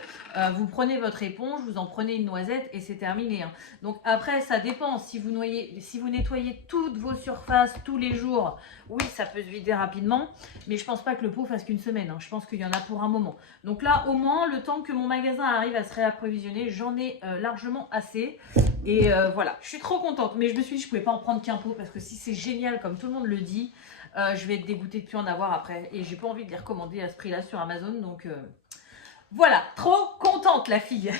Vous prenez votre éponge, vous en prenez une noisette et c'est terminé. Hein. Donc après, ça dépend. Si vous nettoyez toutes vos surfaces tous les jours, oui, ça peut se vider rapidement. Mais je pense pas que le pot fasse qu'une semaine. Hein. Je pense qu'il y en a pour un moment. Donc là, au moins, le temps que mon magasin arrive à se réapprovisionner, j'en ai largement assez. Et voilà, je suis trop contente. Mais je me suis dit, je pouvais pas en prendre qu'un pot parce que si c'est génial comme tout le monde le dit, je vais être dégoûtée de plus en avoir après. Et j'ai pas envie de les recommander à ce prix-là sur Amazon. Donc voilà, trop contente la fille.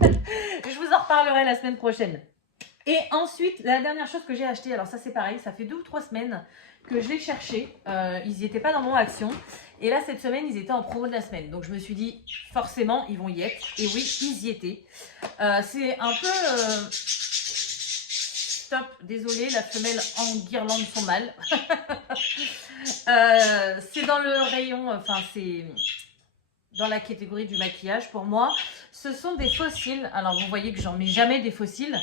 Je vous en reparlerai la semaine prochaine. Et ensuite, la dernière chose que j'ai acheté, alors ça c'est pareil, ça fait 2 ou 3 semaines que je l'ai cherché. Ils n'y étaient pas dans mon action. Et là, cette semaine, ils étaient en promo de la semaine. Donc je me suis dit, forcément, ils vont y être. Et oui, ils y étaient. C'est un peu... Stop, désolée, la femelle en guirlande son mâle. C'est dans le rayon, enfin c'est dans la catégorie du maquillage pour moi. Ce sont des fossiles. Alors vous voyez que j'en mets jamais des fossiles,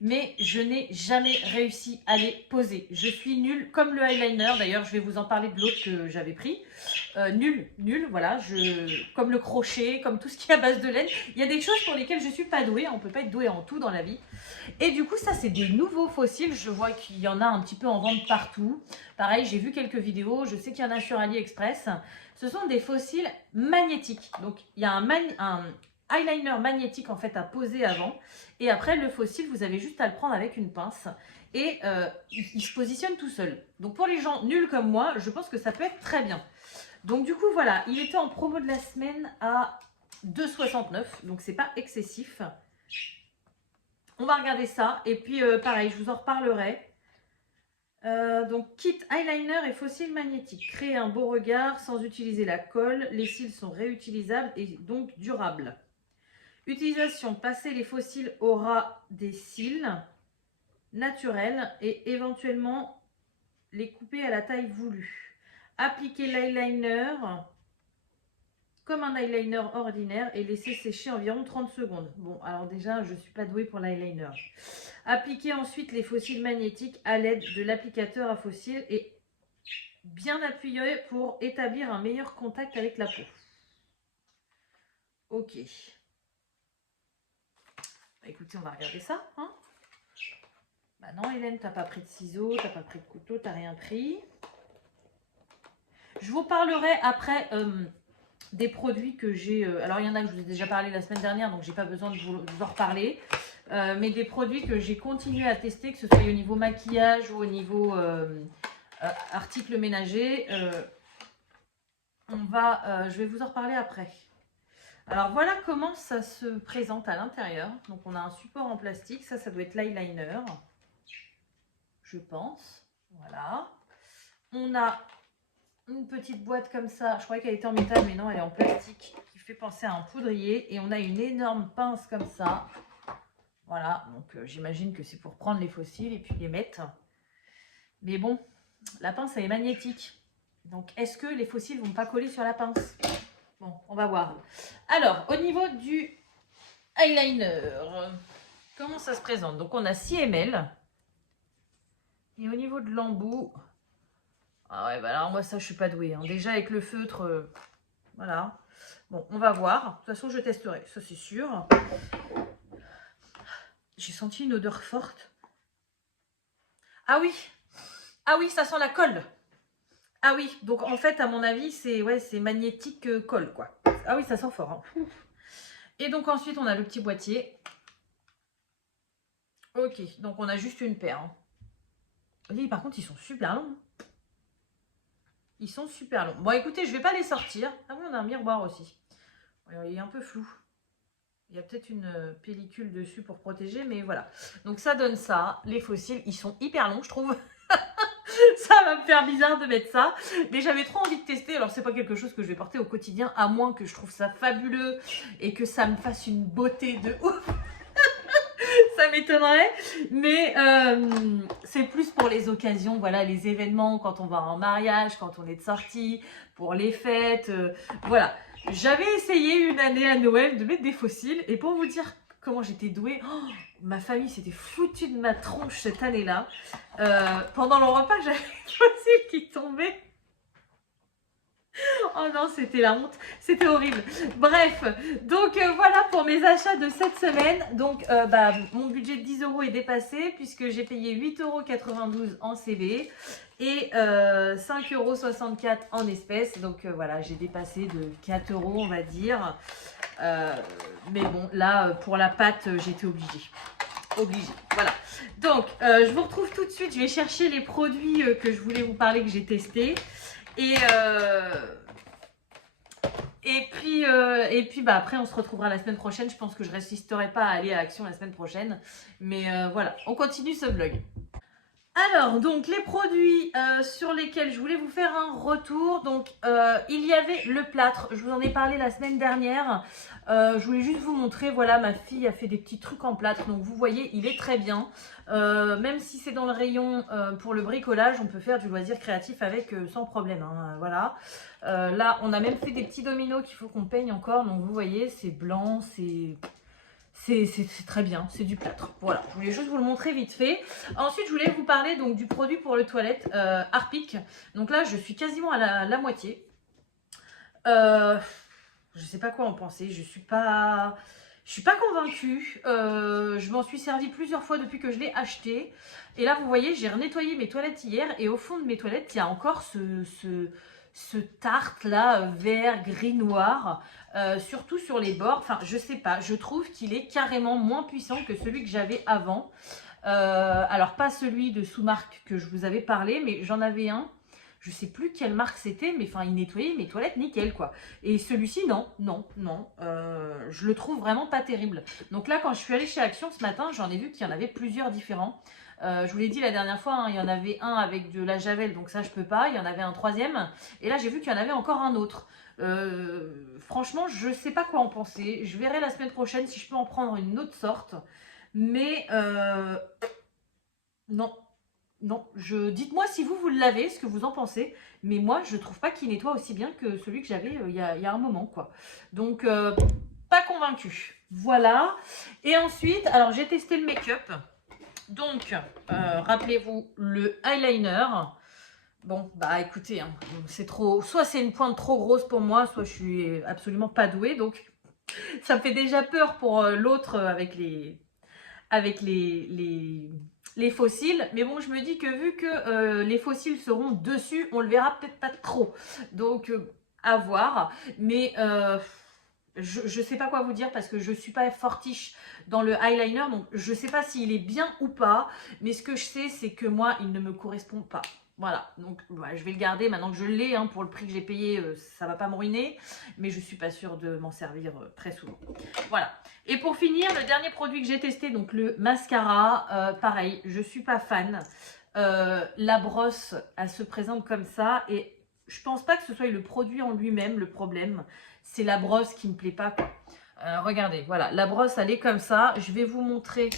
mais je n'ai jamais réussi à les poser. Je suis nulle comme le eyeliner. D'ailleurs, je vais vous en parler de l'autre que j'avais pris. Nul, voilà. Comme le crochet, comme tout ce qui est à base de laine. Il y a des choses pour lesquelles je ne suis pas douée. On ne peut pas être doué en tout dans la vie. Et du coup, ça, c'est des nouveaux fossiles. Je vois qu'il y en a un petit peu en vente partout. Pareil, j'ai vu quelques vidéos. Je sais qu'il y en a sur AliExpress. Ce sont des fossiles magnétiques. Donc, il y a un eyeliner magnétique en fait à poser avant. Et après, le fossile, vous avez juste à le prendre avec une pince. Et il se positionne tout seul. Donc, pour les gens nuls comme moi, je pense que ça peut être très bien. Donc, du coup, voilà. Il était en promo de la semaine à 2,69 €. Donc, c'est pas excessif. On va regarder ça. Et puis, pareil, je vous en reparlerai. Donc, kit eyeliner et fossiles magnétiques. Créer un beau regard sans utiliser la colle. Les cils sont réutilisables et donc durables. Utilisation. Passer les fossiles au ras des cils naturels et éventuellement les couper à la taille voulue. Appliquer l'eyeliner comme un eyeliner ordinaire et laisser sécher environ 30 secondes. Bon, alors déjà, je ne suis pas douée pour l'eyeliner. Appliquer ensuite les fossiles magnétiques à l'aide de l'applicateur à fossiles et bien appuyer pour établir un meilleur contact avec la peau. Ok. Bah, écoutez, on va regarder ça. Hein, bah non, Hélène, t'as pas pris de ciseaux, t'as pas pris de couteau, t'as rien pris. Je vous parlerai après... des produits que j'ai, alors il y en a que je vous ai déjà parlé la semaine dernière, donc j'ai pas besoin de vous en reparler, mais des produits que j'ai continué à tester, que ce soit au niveau maquillage ou au niveau articles ménagers, je vais vous en reparler après. Alors voilà comment ça se présente à l'intérieur. Donc on a un support en plastique, ça doit être l'eyeliner, je pense. Voilà. On a une petite boîte comme ça, je croyais qu'elle était en métal, mais non, elle est en plastique, qui fait penser à un poudrier. Et on a une énorme pince comme ça. Voilà, donc j'imagine que c'est pour prendre les fossiles et puis les mettre. Mais bon, la pince, elle est magnétique. Donc, est-ce que les fossiles vont pas coller sur la pince? Bon, on va voir. Alors, au niveau du eyeliner, comment ça se présente? Donc, on a 6 ml. Et au niveau de l'embout, ah ouais, bah alors moi, ça, je suis pas douée. Hein. Déjà, avec le feutre, voilà. Bon, on va voir. De toute façon, je testerai, ça, c'est sûr. J'ai senti une odeur forte. Ah oui! Ah oui, ça sent la colle. Ah oui, donc en fait, à mon avis, c'est magnétique colle, quoi. Ah oui, ça sent fort. Hein. Et donc ensuite, on a le petit boîtier. Ok, donc on a juste une paire. Hein. Oui, par contre, ils sont super longs. Ils sont super longs. Bon, écoutez, je vais pas les sortir. Ah oui, on a un miroir aussi. Il est un peu flou. Il y a peut-être une pellicule dessus pour protéger, mais voilà. Donc ça donne ça. Les fossiles, ils sont hyper longs, je trouve. Ça va me faire bizarre de mettre ça. Mais j'avais trop envie de tester. Alors, c'est pas quelque chose que je vais porter au quotidien, à moins que je trouve ça fabuleux et que ça me fasse une beauté de ouf. Ça m'étonnerait. Mais c'est plus pour les occasions, voilà, les événements, quand on va en mariage, quand on est de sortie, pour les fêtes. Voilà. J'avais essayé une année à Noël de mettre des fossiles. Et pour vous dire comment j'étais douée, oh, ma famille s'était foutue de ma tronche cette année-là. Pendant le repas, j'avais des fossiles qui tombaient. Oh non, c'était la honte, c'était horrible. Bref, donc voilà pour mes achats de cette semaine. Donc mon budget de 10 € est dépassé puisque j'ai payé 8,92 € en CB et 5,64 € en espèces. Donc voilà, j'ai dépassé de 4 € on va dire. Mais bon, là pour la pâte, j'étais obligée. Voilà. Donc je vous retrouve tout de suite. Je vais chercher les produits que je voulais vous parler, que j'ai testés. Et puis après, on se retrouvera la semaine prochaine. Je pense que je ne résisterai pas à aller à Action la semaine prochaine. Mais voilà, on continue ce vlog. Alors, donc les produits sur lesquels je voulais vous faire un retour. Donc, il y avait le plâtre. Je vous en ai parlé la semaine dernière. Je voulais juste vous montrer. Voilà, ma fille a fait des petits trucs en plâtre. Donc, vous voyez, il est très bien. Même si c'est dans le rayon pour le bricolage, on peut faire du loisir créatif avec sans problème. Hein, voilà. Là, on a même fait des petits dominos qu'il faut qu'on peigne encore. Donc, vous voyez, c'est blanc, c'est très bien, c'est du plâtre. Voilà, je voulais juste vous le montrer vite fait. Ensuite, je voulais vous parler donc du produit pour les toilettes Harpic. Donc là, je suis quasiment à la moitié. Je sais pas quoi en penser. Je suis pas convaincue. Je m'en suis servi plusieurs fois depuis que je l'ai acheté. Et là, vous voyez, j'ai nettoyé mes toilettes hier. Et au fond de mes toilettes, il y a encore ce tartre là, vert, gris, noir. Surtout sur les bords. Enfin, je sais pas. Je trouve qu'il est carrément moins puissant que celui que j'avais avant. Alors, pas celui de sous-marque que je vous avais parlé, mais j'en avais un. Je sais plus quelle marque c'était, mais enfin, il nettoyait mes toilettes nickel, quoi. Et celui-ci, non. Je le trouve vraiment pas terrible. Donc là, quand je suis allée chez Action ce matin, j'en ai vu qu'il y en avait plusieurs différents. Je vous l'ai dit la dernière fois, hein, il y en avait un avec de la javel, donc ça, je peux pas. Il y en avait un troisième. Et là, j'ai vu qu'il y en avait encore un autre. Franchement, je sais pas quoi en penser. Je verrai la semaine prochaine si je peux en prendre une autre sorte. Mais non. Non, dites-moi si vous l'avez, ce que vous en pensez. Mais moi, je trouve pas qu'il nettoie aussi bien que celui que j'avais il y a un moment, quoi. Donc, pas convaincue. Voilà. Et ensuite, alors j'ai testé le make-up. Donc, rappelez-vous, le eyeliner. Bon, bah écoutez, hein, c'est trop. Soit c'est une pointe trop grosse pour moi, soit je suis absolument pas douée. Donc, ça me fait déjà peur pour l'autre avec les fossiles. Mais bon, je me dis que vu que les fossiles seront dessus, on le verra peut-être pas trop. Donc, à voir. Mais je sais pas quoi vous dire parce que je suis pas fortiche dans le eyeliner. Donc, je sais pas s'il est bien ou pas. Mais ce que je sais, c'est que moi, il ne me correspond pas. Voilà, donc ouais, je vais le garder maintenant que je l'ai, hein, pour le prix que j'ai payé, ça va pas me ruiner, mais je suis pas sûre de m'en servir très souvent. Voilà. Et pour finir, le dernier produit que j'ai testé, donc le mascara, pareil, je suis pas fan. La brosse, elle se présente comme ça et je pense pas que ce soit le produit en lui-même le problème, c'est la brosse qui me plaît pas, quoi. Regardez, voilà, la brosse elle est comme ça. Je vais vous montrer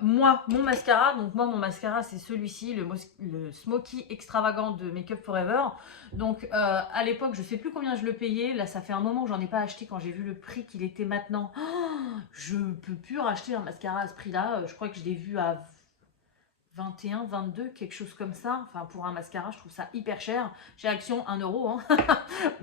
moi, mon mascara. Donc moi, mon mascara, c'est celui-ci, le Smoky Extravagant de Make Up Forever. Donc à l'époque, je sais plus combien je le payais. Là, ça fait un moment que j'en ai pas acheté quand j'ai vu le prix qu'il était maintenant. Oh, je peux plus racheter un mascara à ce prix-là. Je crois que je l'ai vu à 21, 22, quelque chose comme ça. Enfin, pour un mascara, je trouve ça hyper cher. Chez Action, 1 euro. Hein.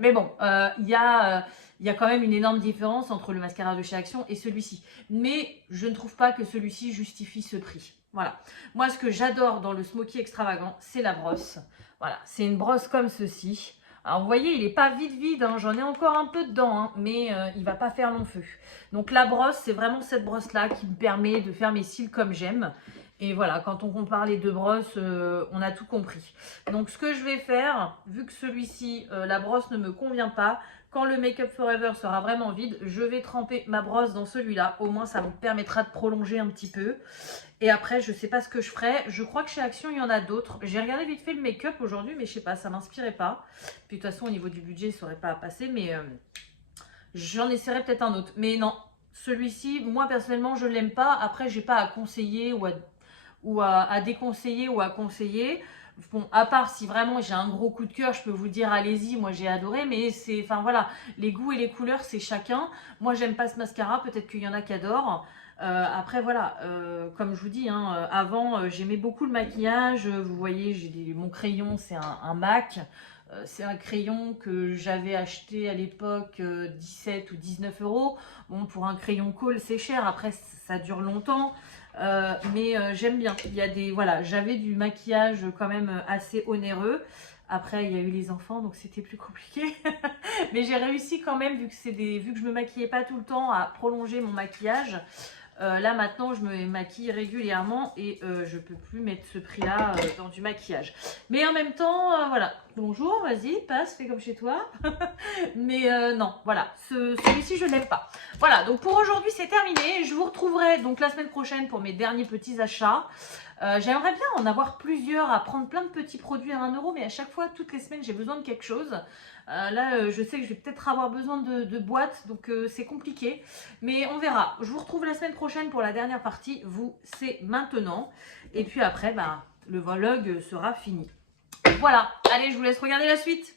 Mais bon, il y a quand même une énorme différence entre le mascara de chez Action et celui-ci. Mais je ne trouve pas que celui-ci justifie ce prix. Voilà. Moi, ce que j'adore dans le Smoky Extravagant, c'est la brosse. Voilà, c'est une brosse comme ceci. Alors, vous voyez, il n'est pas vide, hein. J'en ai encore un peu dedans, hein, mais il ne va pas faire long feu. Donc, la brosse, c'est vraiment cette brosse-là qui me permet de faire mes cils comme j'aime. Et voilà, quand on compare les deux brosses, on a tout compris. Donc, ce que je vais faire, vu que celui-ci, la brosse ne me convient pas, quand le Make Up Forever sera vraiment vide, je vais tremper ma brosse dans celui-là. Au moins, ça me permettra de prolonger un petit peu. Et après, je ne sais pas ce que je ferai. Je crois que chez Action, il y en a d'autres. J'ai regardé vite fait le make-up aujourd'hui, mais je ne sais pas, ça ne m'inspirait pas. Puis de toute façon, au niveau du budget, ça n'aurait pas à passer, mais j'en essaierai peut-être un autre. Mais non, celui-ci, moi, personnellement, je ne l'aime pas. Après, je n'ai pas à conseiller ou à déconseiller ou à conseiller. Bon, à part si vraiment j'ai un gros coup de cœur, je peux vous dire allez-y, moi j'ai adoré, mais c'est, enfin voilà, les goûts et les couleurs c'est chacun. Moi j'aime pas ce mascara, peut-être qu'il y en a qui adorent. Après voilà, comme je vous dis, hein, avant j'aimais beaucoup le maquillage. Vous voyez, mon crayon c'est un MAC. C'est un crayon que j'avais acheté à l'époque 17 ou 19 euros. Bon, pour un crayon colle c'est cher, après ça dure longtemps. Mais j'aime bien. Il y a des, voilà, j'avais du maquillage quand même assez onéreux. Après, il y a eu les enfants, donc c'était plus compliqué. Mais j'ai réussi quand même, vu que je me maquillais pas tout le temps, à prolonger mon maquillage. Là maintenant je me maquille régulièrement et je peux plus mettre ce prix là dans du maquillage, mais en même temps voilà, bonjour, vas-y, passe, fais comme chez toi. Mais non, voilà, celui-ci je n'aime pas. Voilà, donc pour aujourd'hui c'est terminé. Je vous retrouverai donc la semaine prochaine pour mes derniers petits achats. J'aimerais bien en avoir plusieurs, à prendre plein de petits produits à 1 euro, mais à chaque fois, toutes les semaines, j'ai besoin de quelque chose. Là, je sais que je vais peut-être avoir besoin de boîtes, donc c'est compliqué. Mais on verra. Je vous retrouve la semaine prochaine pour la dernière partie. Vous, c'est maintenant. Et puis après, bah, le vlog sera fini. Voilà. Allez, je vous laisse regarder la suite.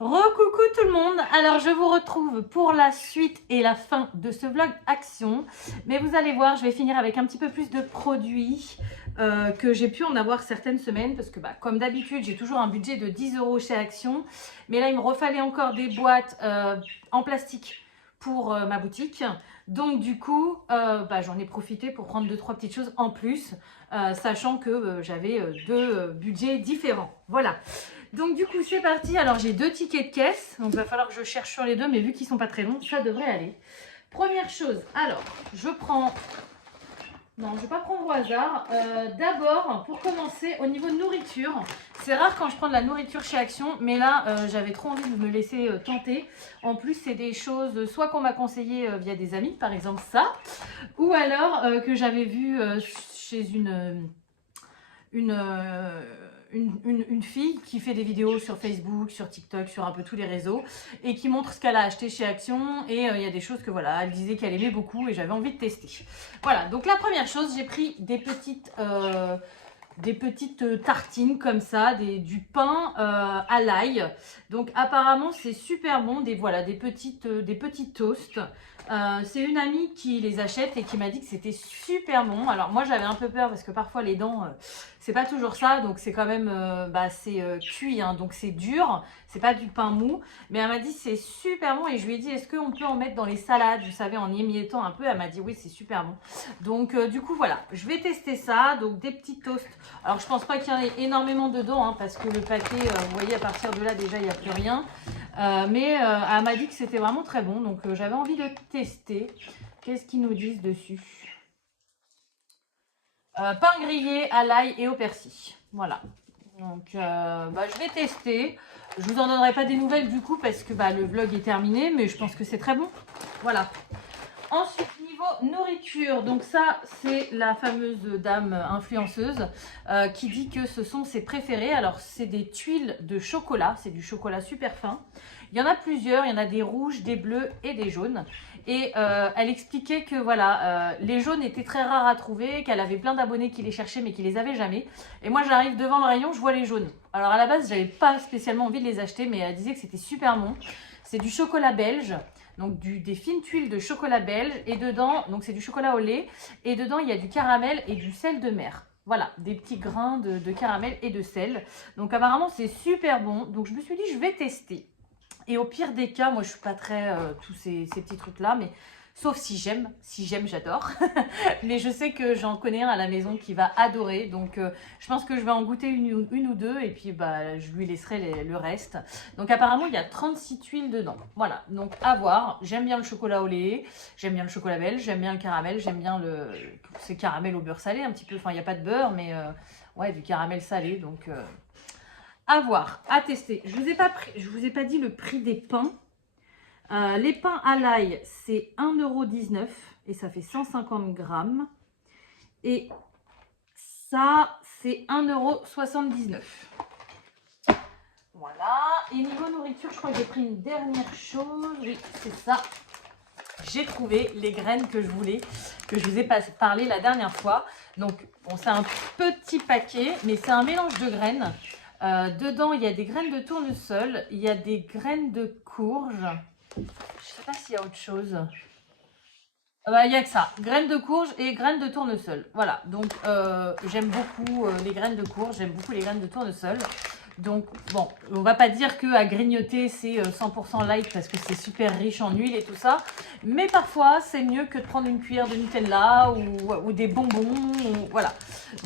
Recoucou tout le monde, alors je vous retrouve pour la suite et la fin de ce vlog Action. Mais vous allez voir, je vais finir avec un petit peu plus de produits que j'ai pu en avoir certaines semaines. Parce que bah, comme d'habitude, j'ai toujours un budget de 10 euros chez Action. Mais là, il me refallait encore des boîtes en plastique pour ma boutique. Donc du coup, bah, j'en ai profité pour prendre 2-3 petites choses en plus. Sachant que j'avais deux budgets différents. Voilà. Donc du coup c'est parti, alors j'ai 2 tickets de caisse, donc il va falloir que je cherche sur les deux, mais vu qu'ils sont pas très longs, ça devrait aller. Première chose, alors je prends, non je vais pas prendre au hasard, d'abord pour commencer au niveau de nourriture, c'est rare quand je prends de la nourriture chez Action, mais là j'avais trop envie de me laisser tenter. En plus c'est des choses soit qu'on m'a conseillé via des amis, par exemple ça, ou alors que j'avais vu chez une fille qui fait des vidéos sur Facebook, sur TikTok, sur un peu tous les réseaux et qui montre ce qu'elle a acheté chez Action et il y a des choses que voilà, elle disait qu'elle aimait beaucoup et j'avais envie de tester. Voilà, donc la première chose, j'ai pris des petites tartines comme ça, du pain à l'ail. Donc apparemment c'est super bon, des petits toasts. C'est une amie qui les achète et qui m'a dit que c'était super bon. Alors moi j'avais un peu peur parce que parfois les dents c'est pas toujours ça, donc c'est quand même c'est cuit, hein, donc c'est dur, c'est pas du pain mou, mais elle m'a dit c'est super bon et je lui ai dit est-ce qu'on peut en mettre dans les salades, vous savez, en y émiettant un peu. Elle m'a dit oui, c'est super bon. Donc du coup voilà, je vais tester ça. Donc des petits toasts, alors je pense pas qu'il y en ait énormément dedans hein, parce que le paquet vous voyez à partir de là déjà il n'y a plus rien. Mais elle m'a dit que c'était vraiment très bon, donc j'avais envie de tester. Qu'est-ce qu'ils nous disent dessus? Pain grillé à l'ail et au persil. Voilà. Donc, je vais tester. Je vous en donnerai pas des nouvelles du coup parce que le vlog est terminé, mais je pense que c'est très bon. Voilà. Ensuite, niveau nourriture, donc ça, c'est la fameuse dame influenceuse qui dit que ce sont ses préférés. Alors, c'est des tuiles de chocolat, c'est du chocolat super fin. Il y en a plusieurs, il y en a des rouges, des bleus et des jaunes. Et elle expliquait que voilà, les jaunes étaient très rares à trouver, qu'elle avait plein d'abonnés qui les cherchaient mais qui les avaient jamais. Et moi, j'arrive devant le rayon, je vois les jaunes. Alors à la base, j'avais pas spécialement envie de les acheter, mais elle disait que c'était super bon. C'est du chocolat belge. Donc des fines tuiles de chocolat belge et dedans, donc c'est du chocolat au lait et dedans il y a du caramel et du sel de mer. Voilà, des petits grains de caramel et de sel. Donc apparemment c'est super bon. Donc je me suis dit je vais tester. Et au pire des cas, moi je suis pas très tous ces petits trucs là, mais sauf si j'aime j'adore. Mais je sais que j'en connais un à la maison qui va adorer, donc je pense que je vais en goûter une ou deux et puis je lui laisserai le reste. Donc apparemment il y a 36 tuiles dedans. Voilà, donc à voir. J'aime bien le chocolat au lait, j'aime bien le chocolat belge, j'aime bien le caramel, j'aime bien c'est caramel au beurre salé un petit peu. Enfin il n'y a pas de beurre, mais ouais du caramel salé, donc à voir, à tester. Je vous ai pas dit le prix des pains. Les pains à l'ail, c'est 1,19 € et ça fait 150 grammes. Et ça, c'est 1,79 €. Voilà. Et niveau nourriture, je crois que j'ai pris une dernière chose. Oui, c'est ça. J'ai trouvé les graines que je voulais, que je vous ai parlé la dernière fois. Donc, bon, c'est un petit paquet, mais c'est un mélange de graines. Dedans, il y a des graines de tournesol, il y a des graines de courge. Je ne sais pas s'il y a autre chose. Il n'y a que ça. Graines de courge et graines de tournesol. Voilà. Donc, j'aime beaucoup les graines de courge. J'aime beaucoup les graines de tournesol. Donc, bon, on va pas dire qu'à grignoter, c'est 100% light parce que c'est super riche en huile et tout ça. Mais parfois, c'est mieux que de prendre une cuillère de Nutella ou des bonbons. Voilà.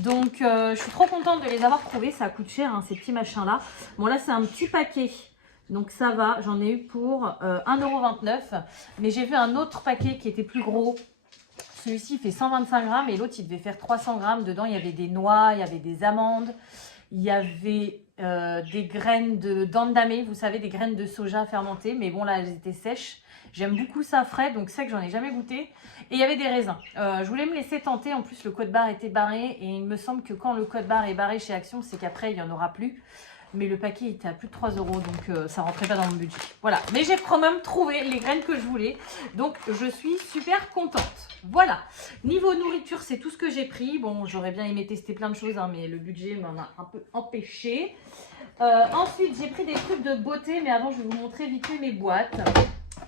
Donc, je suis trop contente de les avoir trouvés. Ça coûte cher, hein, ces petits machins-là. Bon, là, c'est un petit paquet. Donc ça va, j'en ai eu pour 1,29 €. Mais j'ai vu un autre paquet qui était plus gros. Celui-ci fait 125 grammes et l'autre il devait faire 300 grammes. Dedans il y avait des noix, il y avait des amandes, il y avait des graines d'andamé, vous savez, des graines de soja fermentées. Mais bon là elles étaient sèches. J'aime beaucoup ça frais, donc c'est que j'en ai jamais goûté. Et il y avait des raisins. Je voulais me laisser tenter. En plus le code barre était barré et il me semble que quand le code barre est barré chez Action, c'est qu'après il n'y en aura plus. Mais le paquet était à plus de 3 €, donc ça rentrait pas dans mon budget. Voilà, mais j'ai quand même trouvé les graines que je voulais, donc je suis super contente. Voilà, niveau nourriture, c'est tout ce que j'ai pris. Bon, j'aurais bien aimé tester plein de choses, hein, mais le budget m'en a un peu empêché. Ensuite, j'ai pris des trucs de beauté, mais avant, je vais vous montrer vite fait mes boîtes.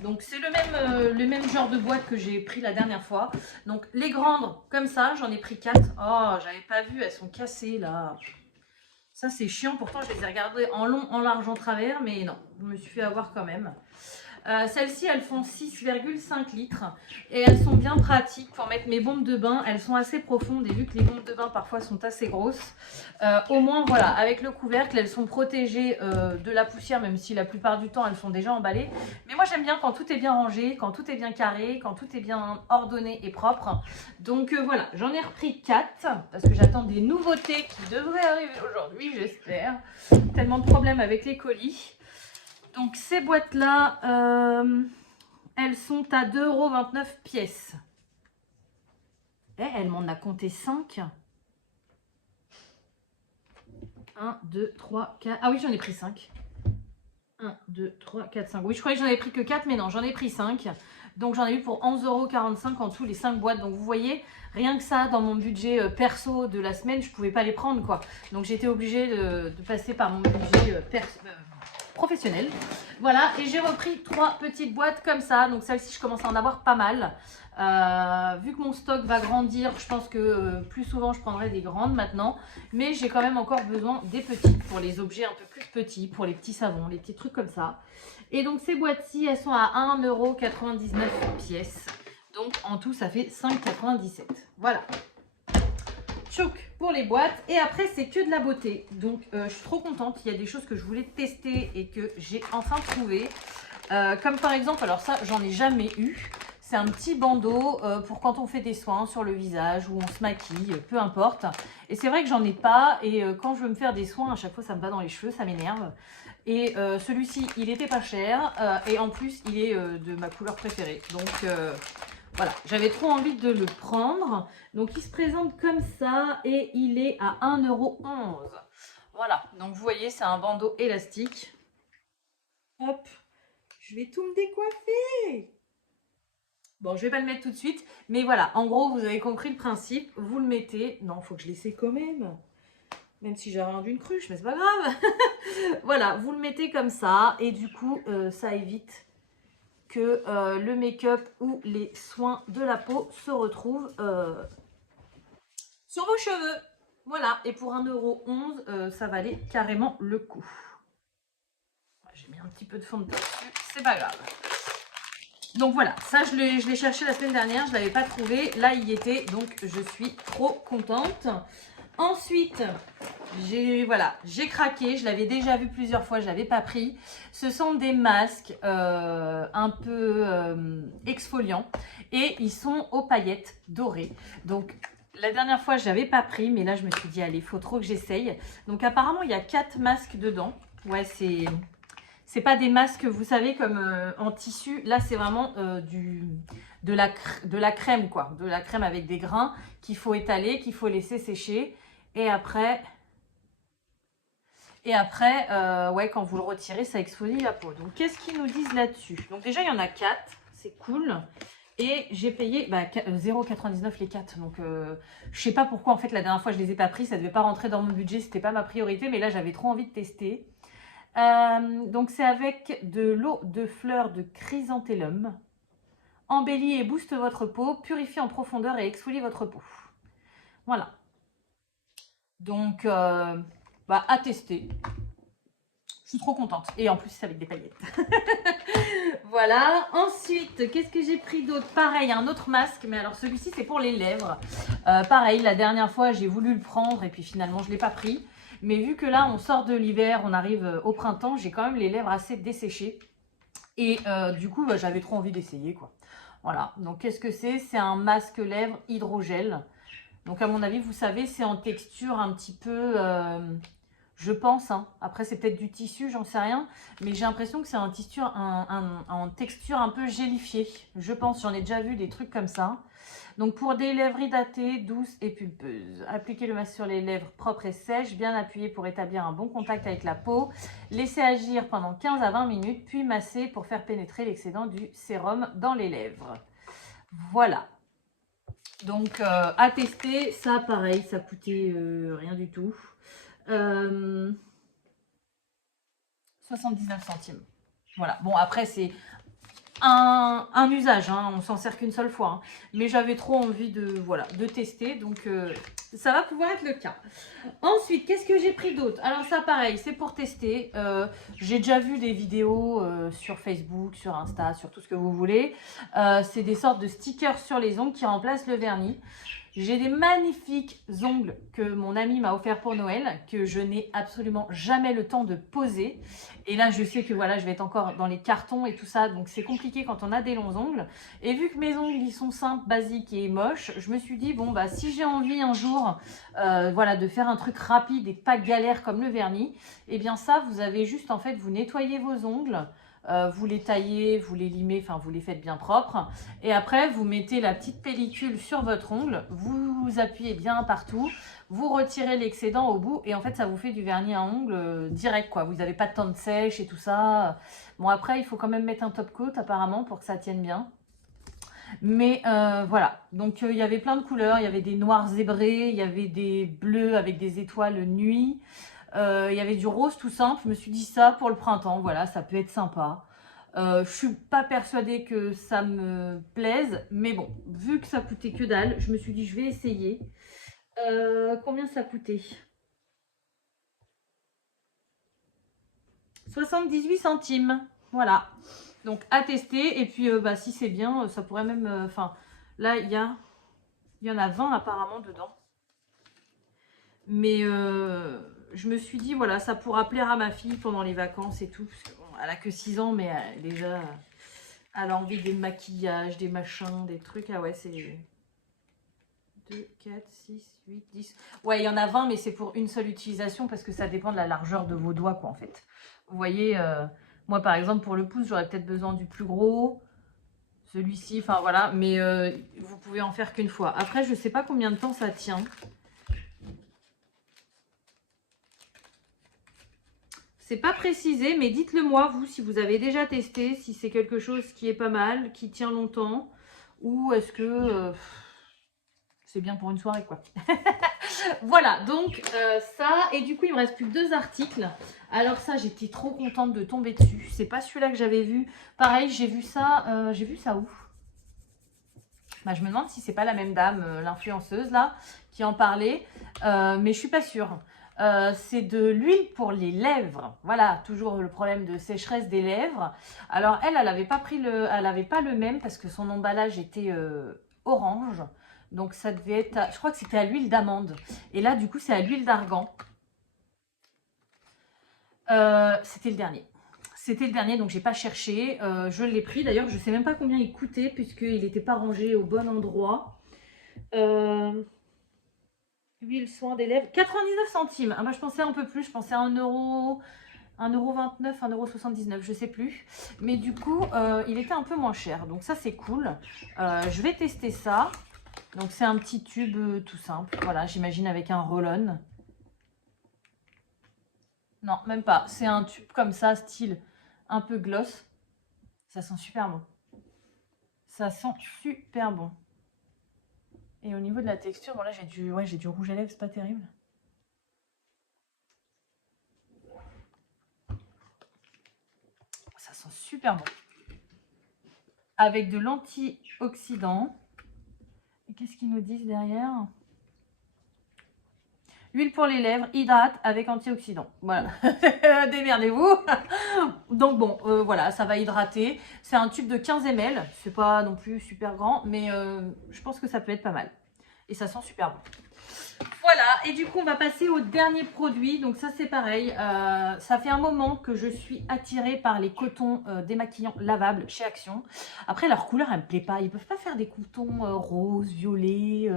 Donc, c'est le même genre de boîte que j'ai pris la dernière fois. Donc, les grandes, comme ça, j'en ai pris 4. Oh, j'avais pas vu, elles sont cassées, là. Ça, c'est chiant. Pourtant, je les ai regardées en long, en large, en travers. Mais non, je me suis fait avoir quand même. Celles-ci, elles font 6,5 litres. Et elles sont bien pratiques pour mettre mes bombes de bain. Elles sont assez profondes. Et vu que les bombes de bain, parfois, sont assez grosses. Au moins, voilà, avec le couvercle, elles sont protégées de la poussière. Même si la plupart du temps, elles sont déjà emballées. Mais moi, j'aime bien quand tout est bien rangé, quand tout est bien carré, quand tout est bien ordonné et propre. Donc, voilà, j'en ai repris 4. Parce que j'attends des nouveautés qui devraient arriver aujourd'hui, j'espère. Tellement de problèmes avec les colis. Donc ces boîtes-là, elles sont à 2,29 € pièce. Et elle m'en a compté 5. 1, 2, 3, 4. Ah oui, j'en ai pris 5. 1, 2, 3, 4, 5. Oui, je croyais que j'en avais pris que 4, mais non, j'en ai pris 5. Donc j'en ai eu pour 11,45 € en tout, les 5 boîtes. Donc vous voyez, rien que ça, dans mon budget perso de la semaine, je ne pouvais pas les prendre, quoi. Donc j'étais obligée de passer par mon budget professionnel. Voilà, et j'ai repris 3 petites boîtes comme ça. Donc celle-ci, je commence à en avoir pas mal. Vu que mon stock va grandir, je pense que plus souvent je prendrai des grandes maintenant. Mais j'ai quand même encore besoin des petites pour les objets un peu plus petits, pour les petits savons, les petits trucs comme ça. Et donc ces boîtes-ci, elles sont à 1,99 € pièce. Donc en tout, ça fait 5,97 €. Voilà. Tchouk pour les boîtes. Et après, c'est que de la beauté. Donc je suis trop contente. Il y a des choses que je voulais tester et que j'ai enfin trouvé. Comme par exemple, alors ça, j'en ai jamais eu. C'est un petit bandeau pour quand on fait des soins sur le visage ou on se maquille, peu importe. Et c'est vrai que j'en ai pas. Et quand je veux me faire des soins, à chaque fois, ça me va dans les cheveux, ça m'énerve. Et celui-ci, il était pas cher. Et en plus, il est de ma couleur préférée. Donc voilà, j'avais trop envie de le prendre. Donc il se présente comme ça et il est à 1,11 €. Voilà, donc vous voyez, c'est un bandeau élastique. Hop, je vais tout me décoiffer. Bon, je vais pas le mettre tout de suite, mais voilà, en gros, vous avez compris le principe. Vous le mettez. Non, faut que je l'essaie quand même. Même si j'ai rendu une cruche, mais c'est pas grave. Voilà, vous le mettez comme ça et du coup, ça évite que le make-up ou les soins de la peau se retrouvent sur vos cheveux. Voilà, et pour 1,11 €, ça valait carrément le coup. J'ai mis un petit peu de fond de teint dessus, c'est pas grave. Donc voilà, ça je l'ai cherché la semaine dernière, je ne l'avais pas trouvé. Là, il y était, donc je suis trop contente. Ensuite, j'ai craqué. Je l'avais déjà vu plusieurs fois, je ne l'avais pas pris. Ce sont des masques un peu exfoliants et ils sont aux paillettes dorées. Donc la dernière fois, je n'avais pas pris, mais là, je me suis dit, allez, il faut trop que j'essaye. Donc apparemment, il y a 4 masques dedans. Ouais, c'est pas des masques, vous savez, comme en tissu. Là, c'est vraiment de la crème, quoi. De la crème avec des grains qu'il faut étaler, qu'il faut laisser sécher. Et après, ouais, quand vous le retirez, ça exfolie la peau. Donc, qu'est-ce qu'ils nous disent là-dessus? Donc, déjà, il y en a 4. C'est cool. Et j'ai payé 0,99 les 4. Donc, je sais pas pourquoi, en fait, la dernière fois, je les ai pas pris. Ça devait pas rentrer dans mon budget. C'était pas ma priorité. Mais là, j'avais trop envie de tester. Donc c'est avec de l'eau de fleurs de chrysanthellum. Embellit et booste votre peau, purifie en profondeur et exfolie votre peau. Voilà. Donc à tester. Je suis trop contente. Et en plus c'est avec des paillettes. Voilà. Ensuite, qu'est-ce que j'ai pris d'autre? Pareil, un autre masque. Mais alors celui-ci c'est pour les lèvres. Pareil, la dernière fois j'ai voulu le prendre et puis finalement je ne l'ai pas pris. Mais vu que là, on sort de l'hiver, on arrive au printemps, j'ai quand même les lèvres assez desséchées. Et du coup, j'avais trop envie d'essayer, quoi. Voilà, donc qu'est-ce que c'est? C'est un masque lèvres hydrogel. Donc à mon avis, vous savez, c'est en texture un petit peu, je pense, hein. Après c'est peut-être du tissu, j'en sais rien. Mais j'ai l'impression que c'est en texture un peu gélifiée. Je pense, j'en ai déjà vu des trucs comme ça. Donc pour des lèvres hydratées, douces et pulpeuses, appliquez le masque sur les lèvres propres et sèches, bien appuyé pour établir un bon contact avec la peau. Laissez agir pendant 15 à 20 minutes, puis massez pour faire pénétrer l'excédent du sérum dans les lèvres. Voilà. Donc à tester, ça pareil, ça coûtait rien du tout. 79 centimes. Voilà. Bon, après c'est un usage, hein, on s'en sert qu'une seule fois, hein. Mais j'avais trop envie de tester, donc ça va pouvoir être le cas. Ensuite, qu'est-ce que j'ai pris d'autre? Alors ça pareil, c'est pour tester. J'ai déjà vu des vidéos sur Facebook, sur Insta, sur tout ce que vous voulez. C'est des sortes de stickers sur les ongles qui remplacent le vernis. J'ai des magnifiques ongles que mon ami m'a offert pour Noël, que je n'ai absolument jamais le temps de poser. Et là, je sais que voilà, je vais être encore dans les cartons et tout ça, donc c'est compliqué quand on a des longs ongles. Et vu que mes ongles, ils sont simples, basiques et moches, je me suis dit, bon, bah si j'ai envie un jour voilà, de faire un truc rapide et pas galère comme le vernis, et bien ça, vous avez juste, en fait, vous nettoyez vos ongles, vous les taillez, vous les limez, enfin vous les faites bien propres. Et après, vous mettez la petite pellicule sur votre ongle, vous appuyez bien partout, vous retirez l'excédent au bout et en fait, ça vous fait du vernis à ongles direct, quoi. Vous n'avez pas de temps de sèche et tout ça. Bon, après, il faut quand même mettre un top coat apparemment pour que ça tienne bien. Mais voilà, donc il y avait plein de couleurs, il y avait des noirs zébrés, il y avait des bleus avec des étoiles nuit. Il y avait du rose tout simple. Je me suis dit ça pour le printemps, voilà, ça peut être sympa. Je suis pas persuadée que ça me plaise, mais bon, vu que ça coûtait que dalle, je me suis dit je vais essayer. Combien ça coûtait? 78 centimes, voilà. Donc à tester, et puis si c'est bien, ça pourrait même... Enfin, là, il y en a 20 apparemment dedans. Mais je me suis dit, voilà, ça pourra plaire à ma fille pendant les vacances et tout. Parce que, bon, elle a que 6 ans, mais déjà, à l'envie des maquillages, des machins, des trucs. Ah ouais, c'est 2, 4, 6, 8, 10. Ouais, il y en a 20, mais c'est pour une seule utilisation parce que ça dépend de la largeur de vos doigts, quoi, en fait. Vous voyez, moi, par exemple, pour le pouce, j'aurais peut-être besoin du plus gros. Celui-ci, enfin voilà, mais vous pouvez en faire qu'une fois. Après, je sais pas combien de temps ça tient. C'est pas précisé, mais dites-le moi, vous, si vous avez déjà testé, si c'est quelque chose qui est pas mal, qui tient longtemps, ou est-ce que c'est bien pour une soirée, quoi. Voilà, donc ça, et du coup, il me reste plus que 2 articles. Alors ça, j'étais trop contente de tomber dessus. C'est pas celui-là que j'avais vu. Pareil, j'ai vu ça où? Bah, je me demande si c'est pas la même dame, l'influenceuse là, qui en parlait, mais je suis pas sûre. C'est de l'huile pour les lèvres. Voilà, toujours le problème de sécheresse des lèvres. Alors elle avait pas le même parce que son emballage était orange. Donc ça devait être, je crois que c'était à l'huile d'amande. Et là, du coup, c'est à l'huile d'argan. C'était le dernier. C'était le dernier, donc j'ai pas cherché. Je l'ai pris. D'ailleurs, je sais même pas combien il coûtait puisqu'il n'était pas rangé au bon endroit. Huile soin des lèvres, 99 centimes. Ah bah, je pensais un peu plus, je pensais à 1€, 1,29€, 1,79€, je sais plus. Mais du coup, il était un peu moins cher. Donc ça, c'est cool. Je vais tester ça. Donc c'est un petit tube tout simple. Voilà, j'imagine avec un roll-on. Non, même pas. C'est un tube comme ça, style un peu gloss. Ça sent super bon. Ça sent super bon. Et au niveau de la texture, bon là j'ai du rouge à lèvres, c'est pas terrible. Ça sent super bon. Avec de l'antioxydant. Et qu'est-ce qu'ils nous disent derrière? Huile pour les lèvres, hydrate avec antioxydant. Voilà, démerdez-vous. Donc bon, voilà, ça va hydrater. C'est un tube de 15 ml. C'est pas non plus super grand, mais je pense que ça peut être pas mal. Et ça sent super bon. Voilà, et du coup on va passer au dernier produit. Donc ça c'est pareil, ça fait un moment que je suis attirée par les cotons démaquillants lavables chez Action. Après leur couleur elle me plaît pas, ils peuvent pas faire des cotons roses, violets,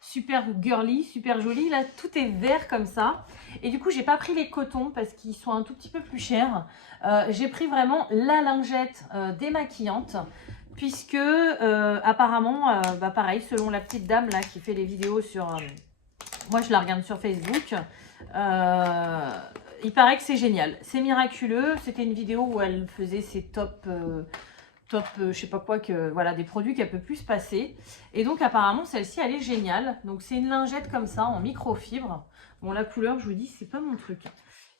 super girly, super jolis. Là tout est vert comme ça. Et du coup j'ai pas pris les cotons parce qu'ils sont un tout petit peu plus chers. J'ai pris vraiment la lingette démaquillante. Puisque apparemment, bah pareil, selon la petite dame là qui fait les vidéos sur... moi, je la regarde sur Facebook. Il paraît que c'est génial. C'est miraculeux. C'était une vidéo où elle faisait ses top, je sais pas quoi, voilà, des produits qu'elle peut plus se passer. Et donc, apparemment, celle-ci, elle est géniale. Donc, c'est une lingette comme ça, en microfibre. Bon, la couleur, je vous dis, c'est pas mon truc.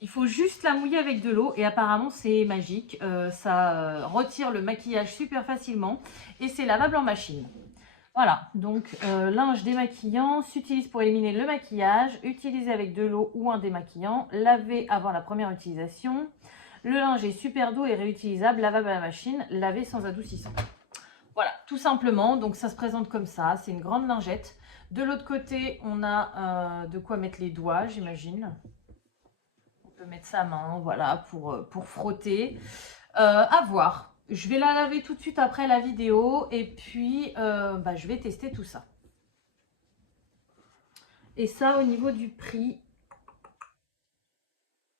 Il faut juste la mouiller avec de l'eau et apparemment, c'est magique. Ça retire le maquillage super facilement et c'est lavable en machine. Voilà, donc linge démaquillant s'utilise pour éliminer le maquillage, utilisé avec de l'eau ou un démaquillant, lavé avant la première utilisation. Le linge est super doux et réutilisable, lavable à la machine, lavé sans adoucissant. Voilà, tout simplement, donc ça se présente comme ça, c'est une grande lingette. De l'autre côté, on a de quoi mettre les doigts, j'imagine. On peut mettre sa main, voilà, pour frotter. À voir. Je vais la laver tout de suite après la vidéo et puis bah, je vais tester tout ça. Et ça au niveau du prix,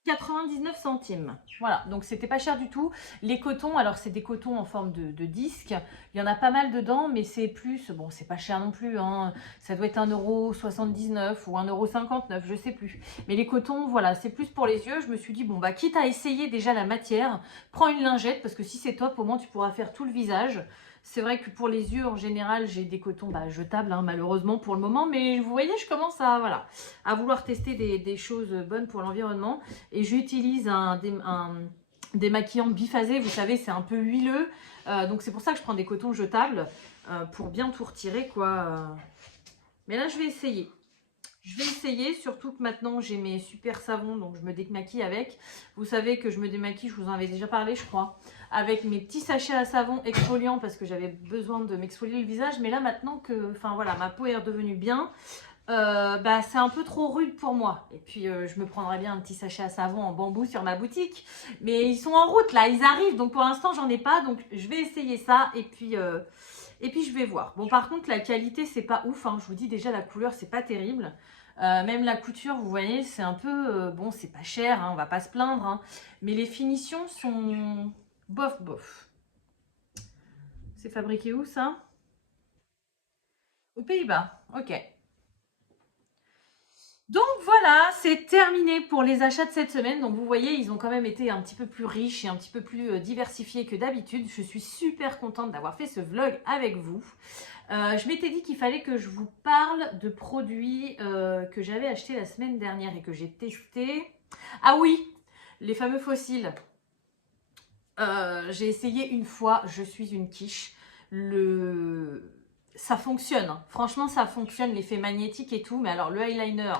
99 centimes. Voilà, donc c'était pas cher du tout. Les cotons, alors c'est des cotons en forme de disque. Il y en a pas mal dedans, mais c'est plus... Bon, c'est pas cher non plus. Hein. Ça doit être 1,79€ ou 1,59€, je sais plus. Mais les cotons, voilà, c'est plus pour les yeux. Je me suis dit, bon, bah quitte à essayer déjà la matière, prends une lingette, parce que si c'est top, au moins tu pourras faire tout le visage. C'est vrai que pour les yeux, en général, j'ai des cotons jetables, hein, malheureusement pour le moment. Mais vous voyez, je commence à, voilà, à vouloir tester des choses bonnes pour l'environnement. Et j'utilise un démaquillant biphasé, vous savez, c'est un peu huileux. Donc c'est pour ça que je prends des cotons jetables pour bien tout retirer, quoi. Mais là, je vais essayer. Je vais essayer, surtout que maintenant j'ai mes super savons, donc je me démaquille avec. Vous savez que je me démaquille, je vous en avais déjà parlé, je crois, avec mes petits sachets à savon exfoliant parce que j'avais besoin de m'exfolier le visage. Mais là, maintenant que, enfin voilà, ma peau est redevenue bien, bah, c'est un peu trop rude pour moi. Et puis, je me prendrais bien un petit sachet à savon en bambou sur ma boutique. Mais ils sont en route là, ils arrivent. Donc, pour l'instant, j'en ai pas. Donc, je vais essayer ça. Et puis je vais voir. Bon, par contre, la qualité, c'est pas ouf. Hein. Je vous dis déjà, la couleur, c'est pas terrible. Même la couture, vous voyez, c'est un peu... bon, c'est pas cher, hein, on va pas se plaindre. Hein. Mais les finitions sont bof, bof. C'est fabriqué où, ça? Aux Pays-Bas. Ok. Donc voilà, c'est terminé pour les achats de cette semaine. Donc vous voyez, ils ont quand même été un petit peu plus riches et un petit peu plus diversifiés que d'habitude. Je suis super contente d'avoir fait ce vlog avec vous. Je m'étais dit qu'il fallait que je vous parle de produits que j'avais achetés la semaine dernière et que j'ai testés. Ah oui, les fameux fossiles. J'ai essayé une fois, je suis une quiche. Ça fonctionne, hein. Franchement ça fonctionne, l'effet magnétique et tout. Mais alors le eyeliner,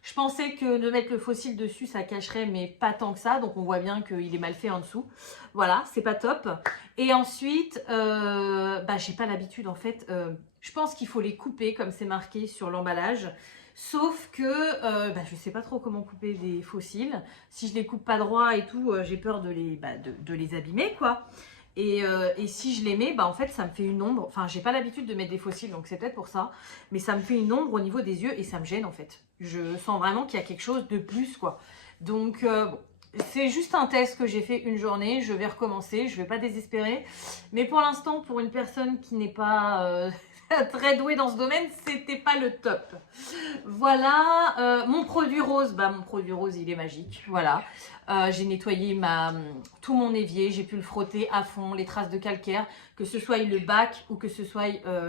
je pensais que de mettre le fossile dessus ça cacherait, mais pas tant que ça. Donc on voit bien qu'il est mal fait en dessous. Voilà, c'est pas top. Et ensuite, bah, j'ai pas l'habitude en fait. Je pense qu'il faut les couper comme c'est marqué sur l'emballage. Sauf que bah, je sais pas trop comment couper des fossiles. Si je les coupe pas droit et tout, j'ai peur de les abîmer quoi. Et si je les mets, bah en fait ça me fait une ombre. Enfin, j'ai pas l'habitude de mettre des fossiles, donc c'est peut-être pour ça. Mais ça me fait une ombre au niveau des yeux et ça me gêne en fait. Je sens vraiment qu'il y a quelque chose de plus quoi. Donc bon, c'est juste un test que j'ai fait une journée. Je vais recommencer, je vais pas désespérer. Mais pour l'instant, pour une personne qui n'est pas très douée dans ce domaine, c'était pas le top. Voilà, mon produit rose, bah mon produit rose il est magique, voilà. J'ai nettoyé tout mon évier, j'ai pu le frotter à fond, les traces de calcaire, que ce soit le bac ou que ce soit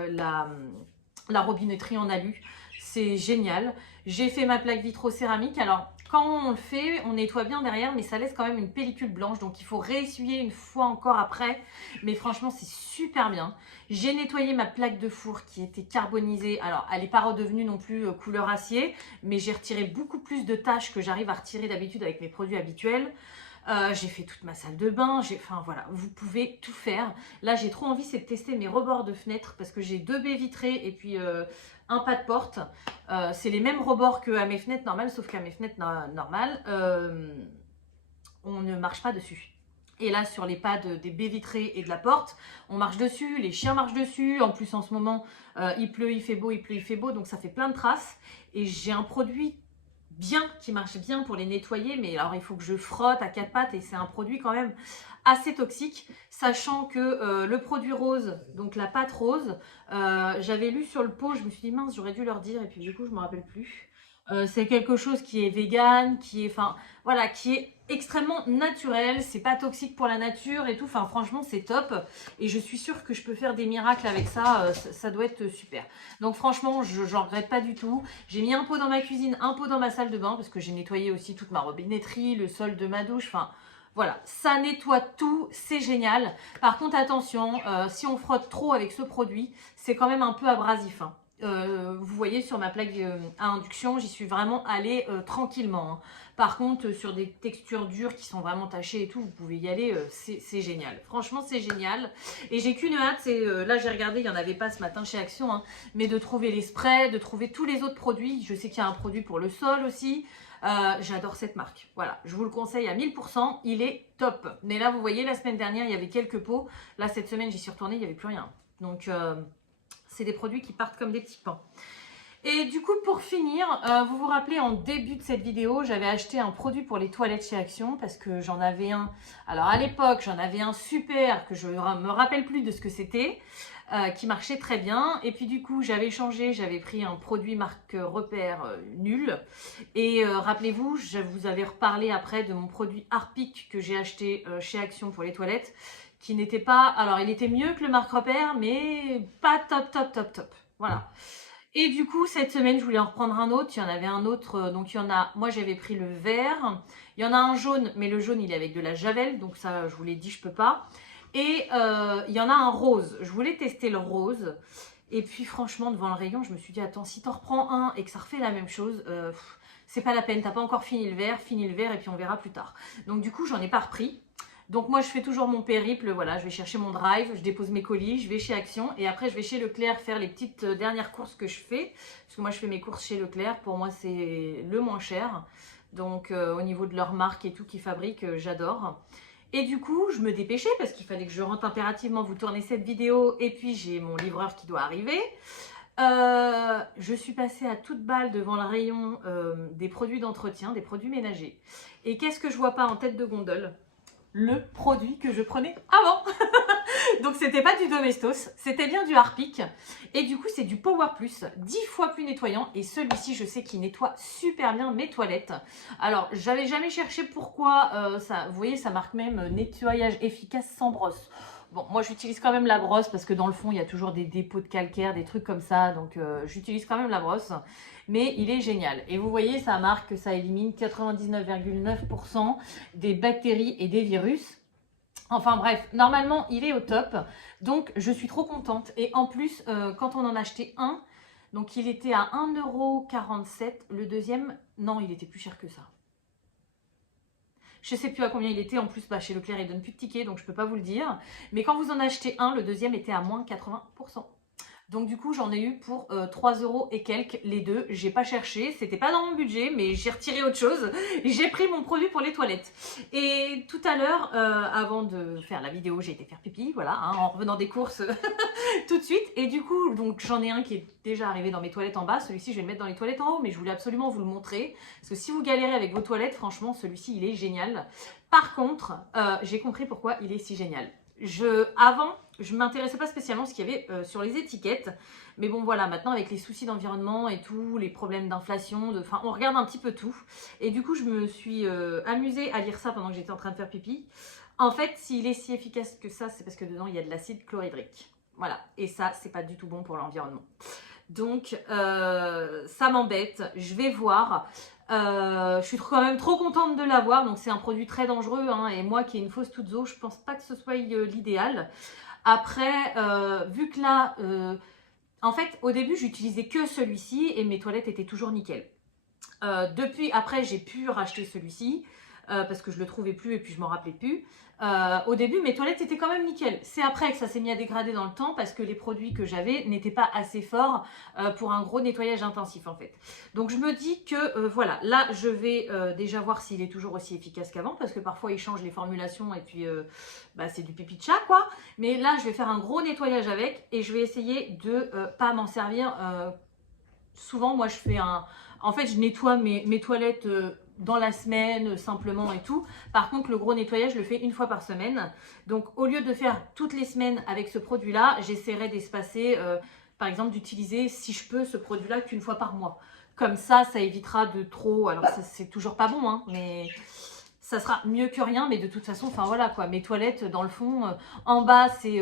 la robinetterie en alu, c'est génial. J'ai fait ma plaque vitrocéramique, alors quand on le fait, on nettoie bien derrière, mais ça laisse quand même une pellicule blanche, donc il faut réessuyer une fois encore après, mais franchement c'est super bien. J'ai nettoyé ma plaque de four qui était carbonisée, alors elle n'est pas redevenue non plus couleur acier, mais j'ai retiré beaucoup plus de tâches que j'arrive à retirer d'habitude avec mes produits habituels. J'ai fait toute ma salle de bain, enfin voilà, vous pouvez tout faire. Là j'ai trop envie, c'est de tester mes rebords de fenêtre parce que j'ai 2 baies vitrées et puis un pas de porte. C'est les mêmes rebords qu'à mes fenêtres normales, sauf qu'à mes fenêtres normales, on ne marche pas dessus. Et là, sur les pas des baies vitrées et de la porte, on marche dessus, les chiens marchent dessus. En plus, en ce moment, il pleut, il fait beau, il pleut, il fait beau, donc ça fait plein de traces. Et j'ai un produit qui marche bien pour les nettoyer, mais alors il faut que je frotte à 4 pattes et c'est un produit quand même assez toxique, sachant que le produit rose, donc la pâte rose, j'avais lu sur le pot, je me suis dit mince, j'aurais dû leur dire et puis du coup je me rappelle plus. C'est quelque chose qui est vegan, qui est, enfin voilà, qui est extrêmement naturel, c'est pas toxique pour la nature et tout, enfin franchement c'est top et je suis sûre que je peux faire des miracles avec ça, ça doit être super. Donc franchement j'en regrette pas du tout. J'ai mis un pot dans ma cuisine, un pot dans ma salle de bain parce que j'ai nettoyé aussi toute ma robinetterie, le sol de ma douche, enfin voilà, ça nettoie tout, c'est génial. Par contre attention, si on frotte trop avec ce produit, c'est quand même un peu abrasif, hein. Vous voyez sur ma plaque à induction, j'y suis vraiment allée tranquillement, hein. Par contre, sur des textures dures qui sont vraiment tachées et tout, vous pouvez y aller, c'est génial. Franchement, c'est génial. Et j'ai qu'une hâte, c'est là j'ai regardé, il n'y en avait pas ce matin chez Action, hein, mais de trouver les sprays, de trouver tous les autres produits. Je sais qu'il y a un produit pour le sol aussi. J'adore cette marque. Voilà, je vous le conseille à 1000%, il est top. Mais là, vous voyez, la semaine dernière, il y avait quelques pots. Là, cette semaine, j'y suis retournée, il n'y avait plus rien. Donc, c'est des produits qui partent comme des petits pains. Et du coup, pour finir, vous vous rappelez, en début de cette vidéo, j'avais acheté un produit pour les toilettes chez Action parce que j'en avais un. Alors, à l'époque, j'en avais un super que je me rappelle plus de ce que c'était, qui marchait très bien. Et puis, du coup, j'avais changé, j'avais pris un produit marque Repère nul. Et rappelez-vous, je vous avais reparlé après de mon produit Harpic que j'ai acheté chez Action pour les toilettes, qui n'était pas... Alors, il était mieux que le marque Repère, mais pas top, top, top, top. Voilà. Et du coup, cette semaine, je voulais en reprendre un autre. Il y en avait un autre, donc il y en a... Moi, j'avais pris le vert. Il y en a un jaune, mais le jaune, il est avec de la javel. Donc ça, je vous l'ai dit, je peux pas. Et il y en a un rose. Je voulais tester le rose. Et puis, franchement, devant le rayon, je me suis dit, attends, si t'en reprends un et que ça refait la même chose... c'est pas la peine, t'as pas encore fini le vert et puis on verra plus tard. Donc du coup, j'en ai pas repris. Donc moi je fais toujours mon périple, voilà, je vais chercher mon drive, je dépose mes colis, je vais chez Action et après je vais chez Leclerc faire les petites dernières courses que je fais. Parce que moi je fais mes courses chez Leclerc, pour moi c'est le moins cher. Donc au niveau de leur marque et tout qu'ils fabriquent, j'adore. Et du coup, je me dépêchais parce qu'il fallait que je rentre impérativement vous tourner cette vidéo. Et puis, j'ai mon livreur qui doit arriver. Je suis passée à toute balle devant le rayon des produits d'entretien, des produits ménagers. Et qu'est-ce que je vois pas en tête de gondole? Le produit que je prenais avant. Donc c'était pas du Domestos, c'était bien du Harpic. Et du coup c'est du Power Plus, 10 fois plus nettoyant. Et celui-ci je sais qu'il nettoie super bien mes toilettes. Alors j'avais jamais cherché pourquoi, vous voyez ça marque même nettoyage efficace sans brosse. Bon, moi j'utilise quand même la brosse parce que dans le fond il y a toujours des dépôts de calcaire, des trucs comme ça. Donc j'utilise quand même la brosse. Mais il est génial. Et vous voyez, ça marque que ça élimine 99,9% des bactéries et des virus. Enfin bref, normalement, il est au top. Donc, je suis trop contente. Et en plus, quand on en achetait un, donc il était à 1,47 €. Le deuxième, non, il était plus cher que ça. Je ne sais plus à combien il était. En plus, chez Leclerc, ils ne donnent plus de tickets, donc je ne peux pas vous le dire. Mais quand vous en achetez un, le deuxième était à moins 80%. Donc du coup, j'en ai eu pour 3 € et quelques, les deux. J'ai pas cherché, c'était pas dans mon budget, mais j'ai retiré autre chose. J'ai pris mon produit pour les toilettes. Et tout à l'heure, avant de faire la vidéo, j'ai été faire pipi, voilà, hein, en revenant des courses tout de suite. Et du coup, donc j'en ai un qui est déjà arrivé dans mes toilettes en bas. Celui-ci, je vais le mettre dans les toilettes en haut, mais je voulais absolument vous le montrer. Parce que si vous galérez avec vos toilettes, franchement, celui-ci, il est génial. Par contre, j'ai compris pourquoi il est si génial. Avant, je ne m'intéressais pas spécialement à ce qu'il y avait sur les étiquettes. Mais bon, voilà, maintenant avec les soucis d'environnement et tout, les problèmes d'inflation, enfin, on regarde un petit peu tout. Et du coup, je me suis amusée à lire ça pendant que j'étais en train de faire pipi. En fait, s'il est si efficace que ça, c'est parce que dedans, il y a de l'acide chlorhydrique. Voilà, et ça, c'est pas du tout bon pour l'environnement. Donc, ça m'embête. Je vais voir. Je suis quand même trop contente de l'avoir. Donc, c'est un produit très dangereux. Hein, et moi, qui ai une fausse toute eau, je pense pas que ce soit l'idéal. Après, vu que là, en fait, au début, j'utilisais que celui-ci et mes toilettes étaient toujours nickel. Après, j'ai pu racheter celui-ci parce que je le trouvais plus et puis je m'en rappelais plus. Au début, mes toilettes étaient quand même nickel. C'est après que ça s'est mis à dégrader dans le temps parce que les produits que j'avais n'étaient pas assez forts pour un gros nettoyage intensif en fait. Donc je me dis que voilà, là je vais déjà voir s'il est toujours aussi efficace qu'avant parce que parfois ils changent les formulations et puis c'est du pipi de chat quoi. Mais là je vais faire un gros nettoyage avec et je vais essayer de pas m'en servir. Souvent moi je fais en fait je nettoie mes toilettes dans la semaine simplement et tout. Par contre le gros nettoyage je le fais une fois par semaine. Donc au lieu de faire toutes les semaines avec ce produit là, j'essaierai d'espacer par exemple d'utiliser si je peux ce produit là qu'une fois par mois. Comme ça évitera de trop, alors ça c'est toujours pas bon hein, mais ça sera mieux que rien. Mais de toute façon, enfin voilà quoi, mes toilettes dans le fond, en bas c'est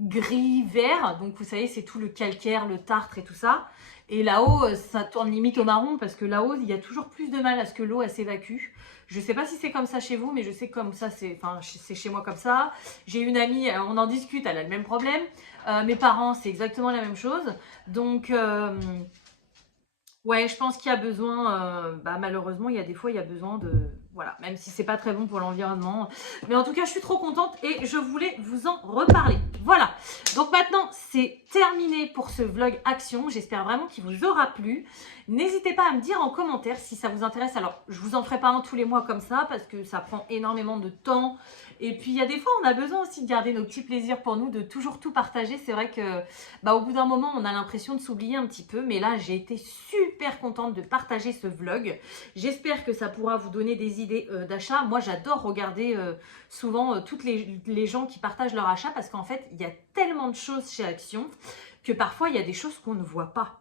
gris vert, donc vous savez c'est tout le calcaire, le tartre et tout ça. Et là-haut, ça tourne limite au marron parce que là-haut, il y a toujours plus de mal à ce que l'eau s'évacue. Je ne sais pas si c'est comme ça chez vous, mais je sais que comme ça, c'est chez moi comme ça. J'ai une amie, on en discute, elle a le même problème. Mes parents, c'est exactement la même chose. Donc, ouais, je pense qu'il y a besoin, malheureusement, il y a des fois, il y a besoin de... Voilà, même si c'est pas très bon pour l'environnement. Mais en tout cas, je suis trop contente et je voulais vous en reparler. Voilà, donc maintenant, c'est terminé pour ce vlog action. J'espère vraiment qu'il vous aura plu. N'hésitez pas à me dire en commentaire si ça vous intéresse. Alors, je vous en ferai pas un tous les mois comme ça parce que ça prend énormément de temps. Et puis, il y a des fois, on a besoin aussi de garder nos petits plaisirs pour nous, de toujours tout partager. C'est vrai que, au bout d'un moment, on a l'impression de s'oublier un petit peu. Mais là, j'ai été super contente de partager ce vlog. J'espère que ça pourra vous donner des idées d'achat. Moi, j'adore regarder souvent toutes les gens qui partagent leur achat parce qu'en fait, il y a tellement de choses chez Action que parfois, il y a des choses qu'on ne voit pas.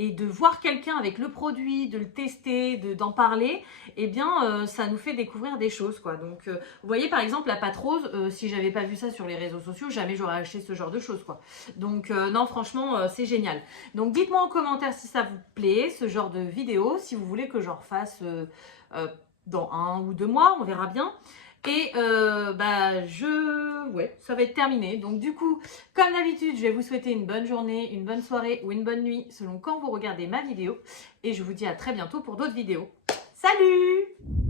Et de voir quelqu'un avec le produit, de le tester, d'en parler, eh bien, ça nous fait découvrir des choses, quoi. Donc, vous voyez, par exemple, la pâte rose, si j'avais pas vu ça sur les réseaux sociaux, jamais j'aurais acheté ce genre de choses, quoi. Donc, non, franchement, c'est génial. Donc, dites-moi en commentaire si ça vous plaît, ce genre de vidéo, si vous voulez que j'en refasse dans 1 ou 2 mois, on verra bien. Et ouais, ça va être terminé. Donc du coup, comme d'habitude, je vais vous souhaiter une bonne journée, une bonne soirée ou une bonne nuit selon quand vous regardez ma vidéo. Et je vous dis à très bientôt pour d'autres vidéos. Salut!